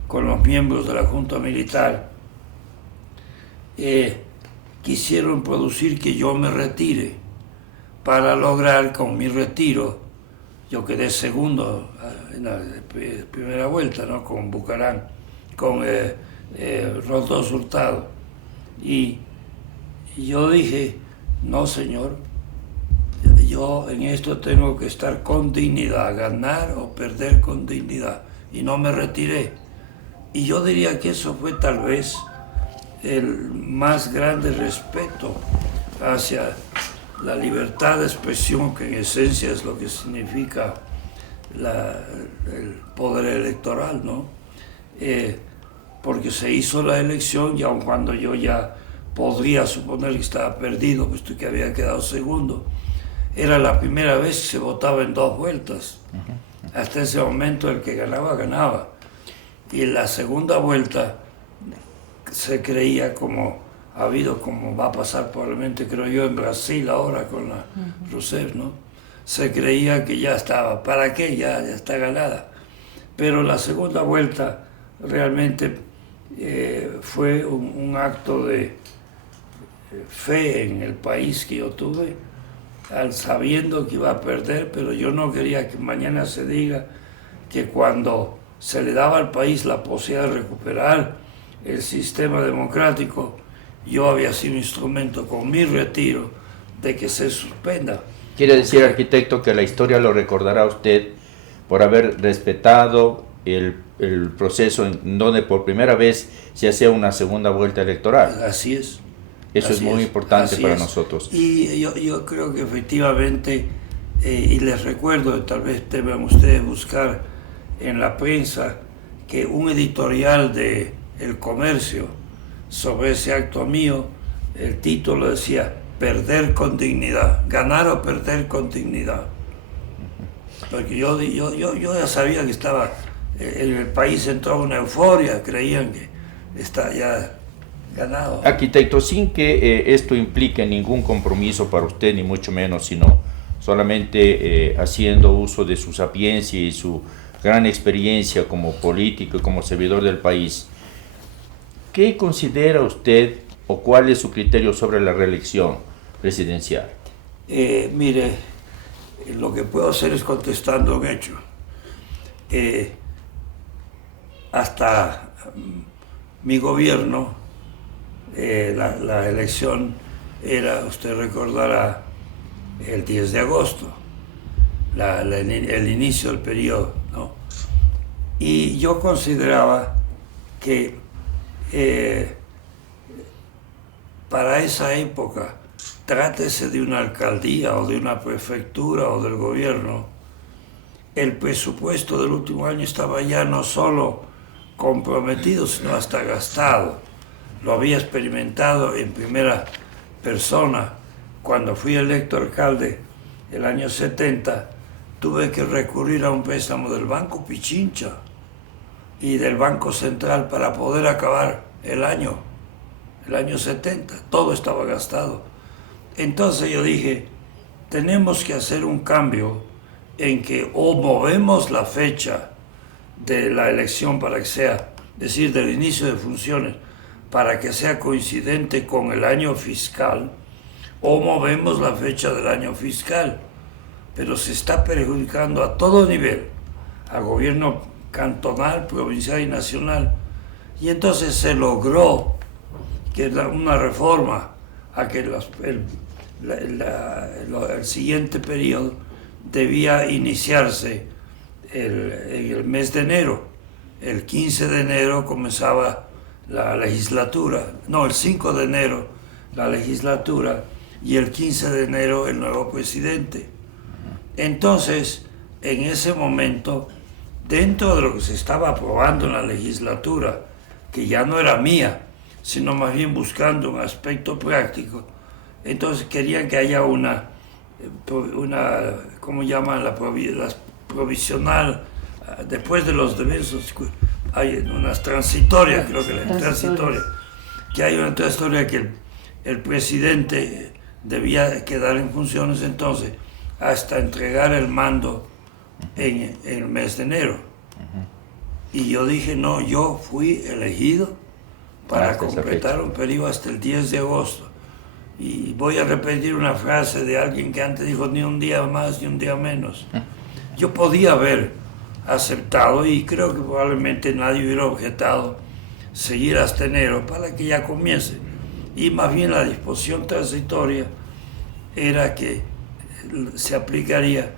con los miembros de la Junta Militar, quisieron producir que yo me retire para lograr con mi retiro, yo quedé segundo en la primera vuelta, ¿no? Con Bucarán, con Rodolfo Hurtado. Y yo dije, no señor, yo en esto tengo que estar con dignidad, ganar o perder con dignidad, y no me retiré. Y yo diría que eso fue tal vez el más grande respeto hacia la libertad de expresión, que en esencia es lo que significa el poder electoral, ¿no? Porque se hizo la elección y aun cuando yo ya podría suponer que estaba perdido, puesto que había quedado segundo, era la primera vez que se votaba en 2 vueltas. Hasta ese momento el que ganaba, ganaba. Y en la segunda vuelta se creía, como ha habido, como va a pasar probablemente, creo yo, en Brasil ahora con la Rousseff, ¿no? Se creía que ya estaba, ¿para qué? Ya está ganada. Pero la segunda vuelta realmente fue un acto de fe en el país que yo tuve, sabiendo que iba a perder, pero yo no quería que mañana se diga que cuando se le daba al país la posibilidad de recuperar el sistema democrático, yo había sido instrumento con mi retiro de que se suspenda. Quiere decir, arquitecto, que la historia lo recordará a usted por haber respetado el proceso en donde por primera vez se hacía una segunda vuelta electoral. Así es. Eso es muy importante para nosotros. Y yo creo que efectivamente, y les recuerdo, tal vez deban ustedes buscar en la prensa, que un editorial de El Comercio sobre ese acto mío, el título decía perder con dignidad, ganar o perder con dignidad. Porque yo ya sabía que estaba, en el país entró una euforia, creían que está ya ganado. Arquitecto, sin que esto implique ningún compromiso para usted, ni mucho menos, sino solamente haciendo uso de su sapiencia y su gran experiencia como político y como servidor del país, ¿qué considera usted o cuál es su criterio sobre la reelección presidencial? Mire, lo que puedo hacer es contestando un hecho. Hasta mi gobierno, la elección era, usted recordará, el 10 de agosto, el inicio del periodo, ¿no? Y yo consideraba que para esa época, trátese de una alcaldía o de una prefectura o del gobierno, el presupuesto del último año estaba ya no solo comprometido, sino hasta gastado. Lo había experimentado en primera persona. Cuando fui electo alcalde el año 70, tuve que recurrir a un préstamo del Banco Pichincha y del Banco Central para poder acabar el año 70. Todo estaba gastado. Entonces yo dije, tenemos que hacer un cambio en que o movemos la fecha de la elección para que sea, es decir, del inicio de funciones, para que sea coincidente con el año fiscal, o movemos la fecha del año fiscal. Pero se está perjudicando a todo nivel, al gobierno cantonal, provincial y nacional. Y entonces se logró que una reforma a que el siguiente periodo debía iniciarse en el mes de enero. El 15 de enero comenzaba la legislatura, no, el 5 de enero la legislatura y el 15 de enero el nuevo presidente. Entonces, en ese momento, dentro de lo que se estaba aprobando en la legislatura, que ya no era mía, sino más bien buscando un aspecto práctico, entonces querían que haya una ¿cómo llaman? La provisional, después de los diversos, hay unas transitorias, creo que la transitoria, que hay una transitoria que el presidente debía quedar en funciones entonces hasta entregar el mando en el mes de enero. Y yo dije, no, yo fui elegido para completar un periodo hasta el 10 de agosto. Y voy a repetir una frase de alguien que antes dijo, ni un día más ni un día menos. Yo podía haber aceptado, y creo que probablemente nadie hubiera objetado, seguir hasta enero para que ya comience. Y más bien la disposición transitoria era que se aplicaría,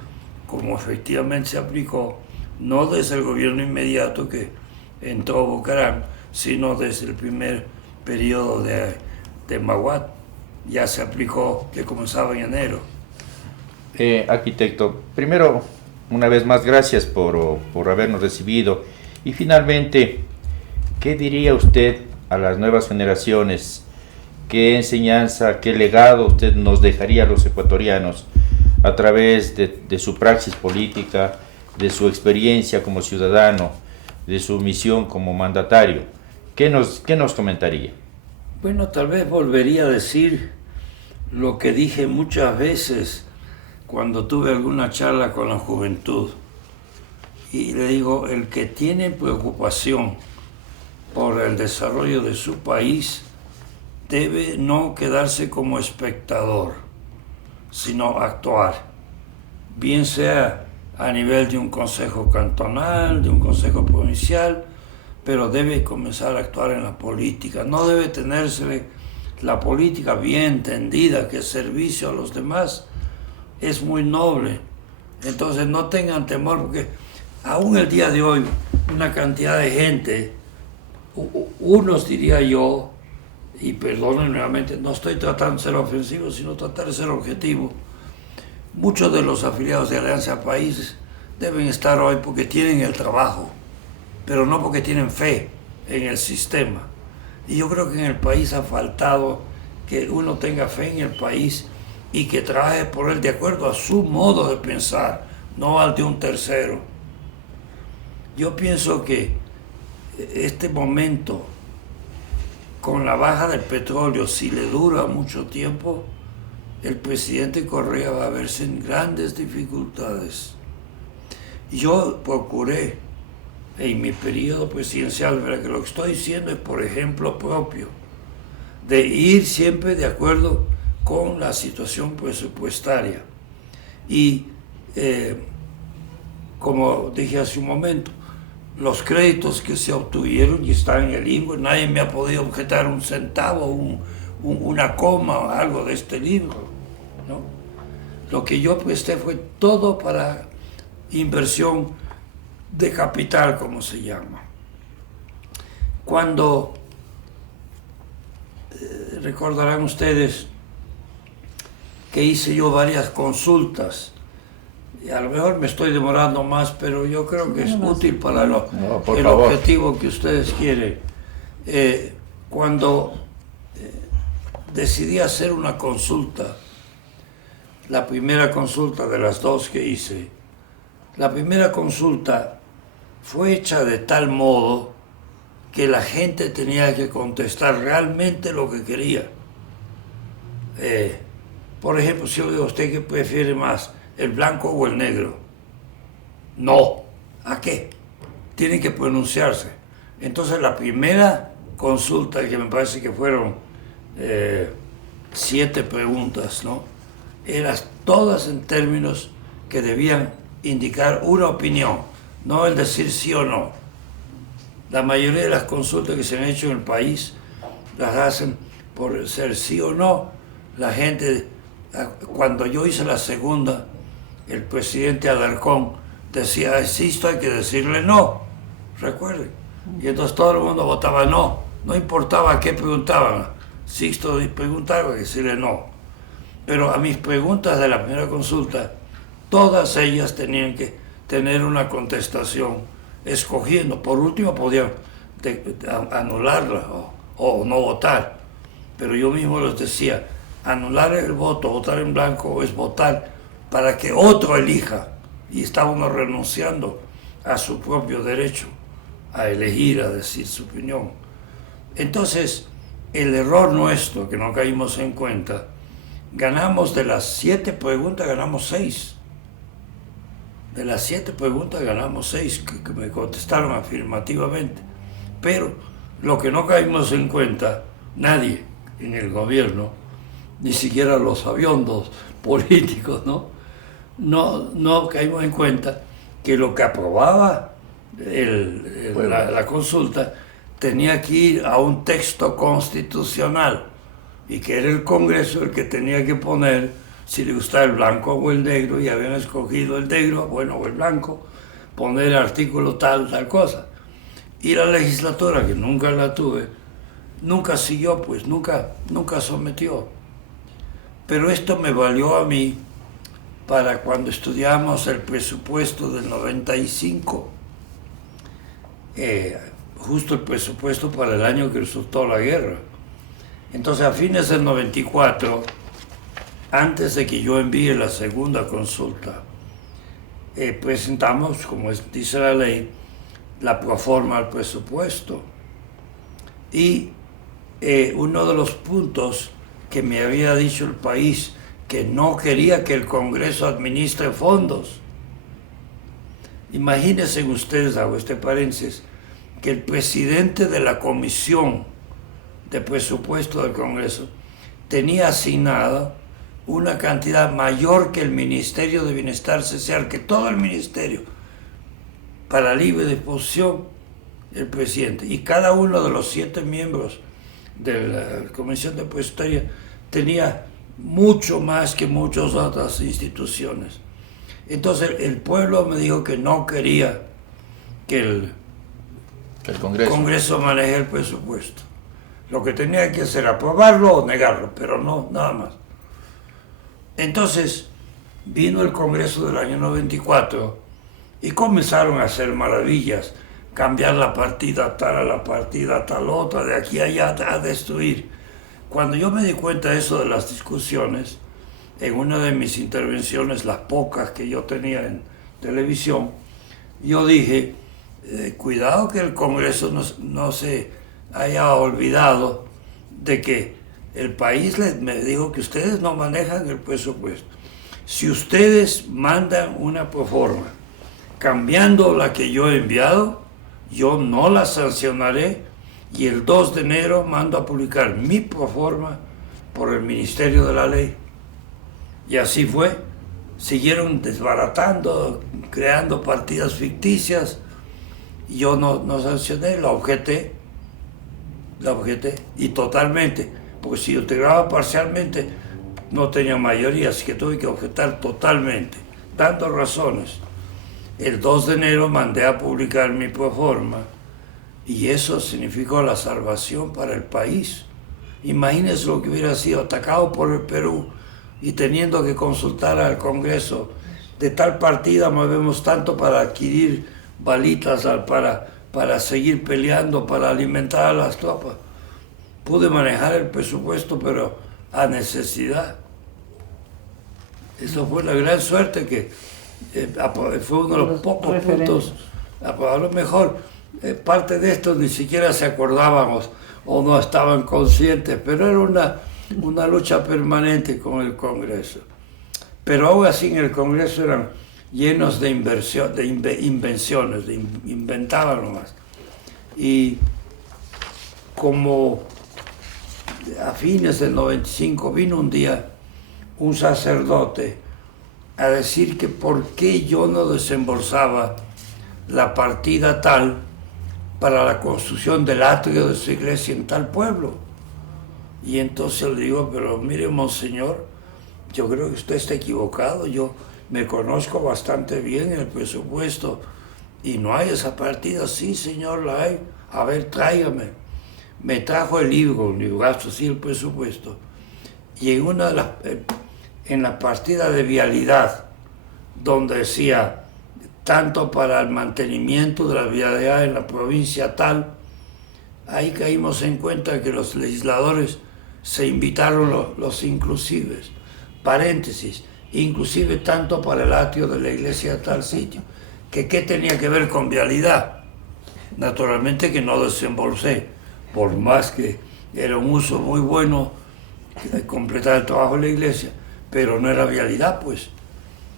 como efectivamente se aplicó, no desde el gobierno inmediato que entró Bucaram, sino desde el primer periodo de Maguad. Ya se aplicó, que comenzaba en enero. Arquitecto, primero, una vez más, gracias por habernos recibido. Y finalmente, ¿qué diría usted a las nuevas generaciones? ¿Qué enseñanza, qué legado usted nos dejaría a los ecuatorianos a través de su praxis política, de su experiencia como ciudadano, de su misión como mandatario? ¿Qué nos comentaría? Bueno, tal vez volvería a decir lo que dije muchas veces cuando tuve alguna charla con la juventud. Y le digo, el que tiene preocupación por el desarrollo de su país debe no quedarse como espectador, sino actuar. Bien sea a nivel de un consejo cantonal, de un consejo provincial, pero debe comenzar a actuar en la política. No debe tenerse la política bien entendida, que es servicio a los demás, es muy noble. Entonces no tengan temor, porque aún el día de hoy una cantidad de gente, unos diría yo, y perdonen nuevamente, no estoy tratando de ser ofensivo, sino tratar de ser objetivo. Muchos de los afiliados de Alianza País deben estar hoy porque tienen el trabajo, pero no porque tienen fe en el sistema. Y yo creo que en el país ha faltado que uno tenga fe en el país y que trabaje por él de acuerdo a su modo de pensar, no al de un tercero. Yo pienso que este momento, con la baja del petróleo, si le dura mucho tiempo, el presidente Correa va a verse en grandes dificultades. Yo procuré en mi periodo presidencial, ¿verdad?, que lo que estoy diciendo es por ejemplo propio, de ir siempre de acuerdo con la situación presupuestaria. Y como dije hace un momento, los créditos que se obtuvieron y están en el libro, nadie me ha podido objetar un centavo, una coma o algo de este libro, ¿no? Lo que yo presté fue todo para inversión de capital, como se llama. Cuando, recordarán ustedes que hice yo varias consultas, y a lo mejor me estoy demorando más, pero yo creo que es útil para el objetivo que ustedes quieren. Cuando decidí hacer una consulta, la primera consulta de las dos que hice, la primera consulta fue hecha de tal modo que la gente tenía que contestar realmente lo que quería. Por ejemplo, si yo digo, ¿usted qué prefiere más, el blanco o el negro? No. ¿A qué? Tienen que pronunciarse. Entonces la primera consulta, que me parece que fueron 7 preguntas, ¿no?, eran todas en términos que debían indicar una opinión, no el decir sí o no. La mayoría de las consultas que se han hecho en el país las hacen por ser sí o no. La gente, cuando yo hice la segunda, el presidente Alarcón decía, esto hay que decirle no, recuerden. Y entonces todo el mundo votaba no, no importaba qué preguntaban. Sixto preguntaba, decirle no. Pero a mis preguntas de la primera consulta, todas ellas tenían que tener una contestación escogiendo. Por último podían anularla o no votar. Pero yo mismo les decía, anular el voto, votar en blanco, es votar para que otro elija. Y estábamos renunciando a su propio derecho a elegir, a decir su opinión. Entonces, el error nuestro, que no caímos en cuenta, ganamos de las 7 preguntas, ganamos 6. De las 7 preguntas ganamos 6 que me contestaron afirmativamente. Pero lo que no caímos en cuenta, nadie en el gobierno, ni siquiera los aviondos políticos, no caímos en cuenta que lo que aprobaba la consulta tenía que ir a un texto constitucional y que era el Congreso el que tenía que poner si le gustaba el blanco o el negro, y habían escogido el negro, bueno, o el blanco, poner artículo tal cosa. Y la legislatura, que nunca la tuve, nunca siguió, pues nunca sometió. Pero esto me valió a mí para cuando estudiamos el presupuesto del 95, justo el presupuesto para el año que resultó la guerra. Entonces, a fines del 94, antes de que yo envíe la segunda consulta, presentamos, como dice la ley, la proforma al presupuesto. Y uno de los puntos que me había dicho el país, que no quería que el Congreso administre fondos. Imagínense ustedes, hago este paréntesis, que el presidente de la Comisión de Presupuesto del Congreso tenía asignada una cantidad mayor que el Ministerio de Bienestar Social, que todo el ministerio, para libre disposición el presidente. Y cada uno de los 7 miembros de la Comisión de Presupuestaria tenía mucho más que muchas otras instituciones. Entonces el pueblo me dijo que no quería que el Congreso maneje el presupuesto. Lo que tenía que hacer era aprobarlo o negarlo, pero no, nada más. Entonces vino el Congreso del año 94 y comenzaron a hacer maravillas, cambiar la partida tal a la partida tal otra, de aquí a allá a destruir. Cuando yo me di cuenta de eso de las discusiones, en una de mis intervenciones, las pocas que yo tenía en televisión, yo dije, cuidado que el Congreso no se haya olvidado de que el país me dijo que ustedes no manejan el presupuesto. Si ustedes mandan una proforma cambiando la que yo he enviado, yo no la sancionaré y el 2 de enero mando a publicar mi proforma por el Ministerio de la Ley. Y así fue. Siguieron desbaratando, creando partidas ficticias. Yo no sancioné, la objeté y totalmente, porque si yo integraba parcialmente no tenía mayoría, así que tuve que objetar totalmente, dando razones. El 2 de enero mandé a publicar mi proforma y eso significó la salvación para el país. Imagínense lo que hubiera sido atacado por el Perú y teniendo que consultar al Congreso. De tal partida movemos tanto para adquirir balitas, para seguir peleando, para alimentar a las tropas. Pude manejar el presupuesto, pero a necesidad. Eso fue la gran suerte que fue uno de los pocos puntos. A lo mejor parte de esto ni siquiera se acordábamos o no estaban conscientes, pero era una lucha permanente con el Congreso. Pero aún así en el Congreso eran llenos de invenciones, inventaban nomás. Y como a fines del 95 vino un día un sacerdote a decir que por qué yo no desembolsaba la partida tal para la construcción del atrio de su iglesia en tal pueblo. Y entonces le digo, pero mire, monseñor, yo creo que usted está equivocado, yo me conozco bastante bien el presupuesto y no hay esa partida. Sí, señor, la hay. A ver, tráigame. Me trajo el libro, gasto así el presupuesto. Y en la partida de vialidad, donde decía, tanto para el mantenimiento de la vialidad en la provincia tal, ahí caímos en cuenta que los legisladores se invitaron los inclusives, paréntesis, inclusive tanto para el atrio de la iglesia de tal sitio, que qué tenía que ver con vialidad. Naturalmente que no desembolsé, por más que era un uso muy bueno completar el trabajo de la iglesia, pero no era vialidad, pues.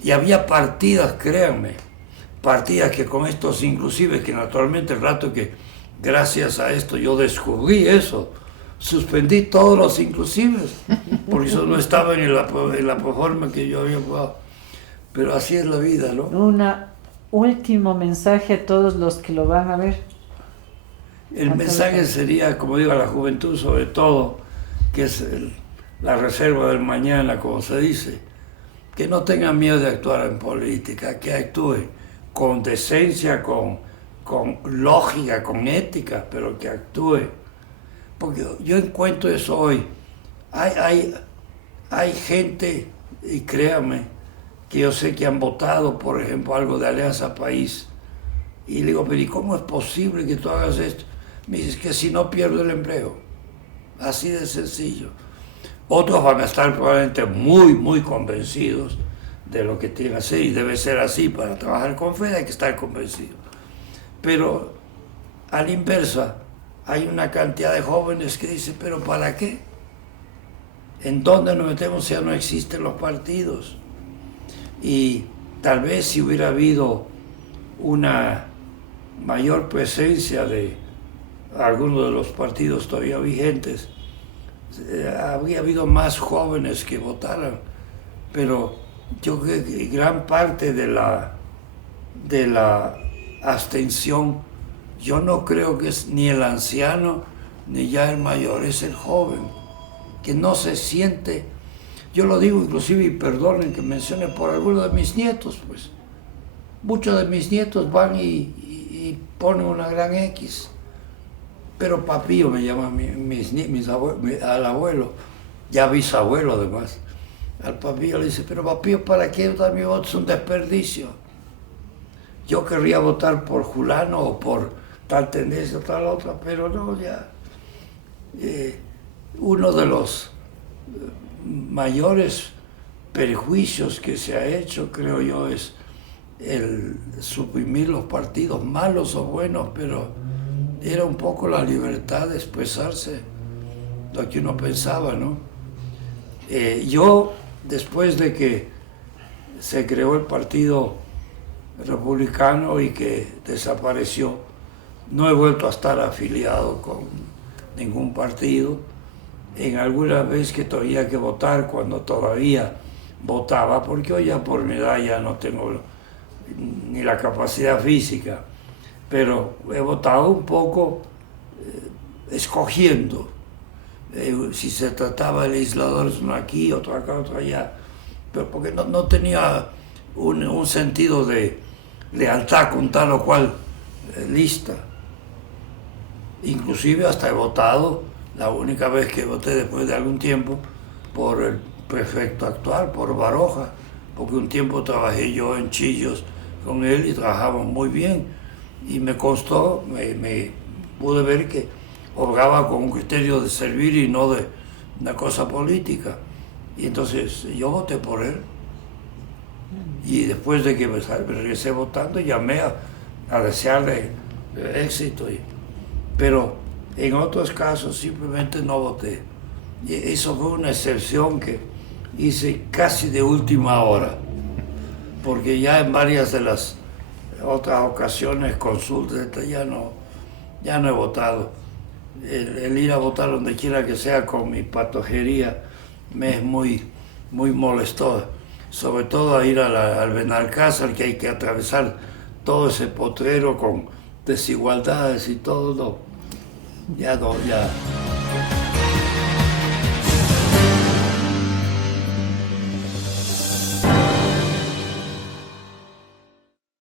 Y había partidas, créanme, partidas que con estos inclusive, que naturalmente el rato que gracias a esto yo descubrí eso, suspendí todos los inclusives, porque eso no estaba en la proforma que yo había jugado. Pero así es la vida, ¿no? Un último mensaje a todos los que lo van a ver. El mensaje sería, como digo, a la juventud sobre todo, que es la reserva del mañana, como se dice, que no tengan miedo de actuar en política, que actúen con decencia, con lógica, con ética, pero que actúe. Porque yo encuentro eso hoy. Hay gente, y créame, que yo sé que han votado, por ejemplo, algo de Alianza País. Y le digo, pero ¿y cómo es posible que tú hagas esto? Me dices que si no pierdo el empleo. Así de sencillo. Otros van a estar probablemente muy, muy convencidos de lo que tienen que hacer, y debe ser así. Para trabajar con fe hay que estar convencido. Pero a la inversa, hay una cantidad de jóvenes que dicen, ¿pero para qué? ¿En dónde nos metemos si ya no existen los partidos? Y tal vez si hubiera habido una mayor presencia de algunos de los partidos todavía vigentes, habría habido más jóvenes que votaran. Pero yo creo que gran parte de la abstención, yo no creo que es ni el anciano ni ya el mayor, es el joven, que no se siente. Yo lo digo inclusive, y perdonen que mencione por algunos de mis nietos, pues muchos de mis nietos van y ponen una gran X, pero papío me llaman al abuelo, ya bisabuelo además. Al papío le dice, pero papío, ¿para qué dar mi voto? Es un desperdicio. Yo querría votar por fulano o por tal tendencia o tal otra, pero no, ya. uno de los mayores perjuicios que se ha hecho, creo yo, es el suprimir los partidos, malos o buenos, pero era un poco la libertad de expresarse lo que uno pensaba, ¿no? Yo, después de que se creó el Partido Republicano y que desapareció, no he vuelto a estar afiliado con ningún partido. En alguna vez que todavía que votar, cuando todavía votaba, porque hoy ya por mi edad ya no tengo ni la capacidad física, pero he votado un poco escogiendo. Si se trataba de legisladores, uno aquí, otro acá, otro allá, pero porque no tenía un sentido de lealtad con tal o cual lista. Inclusive hasta he votado, la única vez que voté después de algún tiempo, por el prefecto actual, por Baroja, porque un tiempo trabajé yo en Chillos con él y trabajamos muy bien, y me constó, me pude ver que obraba con un criterio de servir y no de una cosa política, y entonces yo voté por él, y después de que me regresé votando, llamé a desearle éxito, pero en otros casos simplemente no voté. Y eso fue una excepción que hice casi de última hora, porque ya en varias de las otras ocasiones, consultas, ya no he votado. El ir a votar donde quiera que sea con mi patojería me es muy molesto, sobre todo a ir al Benalcázar, que hay que atravesar todo ese potrero con desigualdades y todo, ya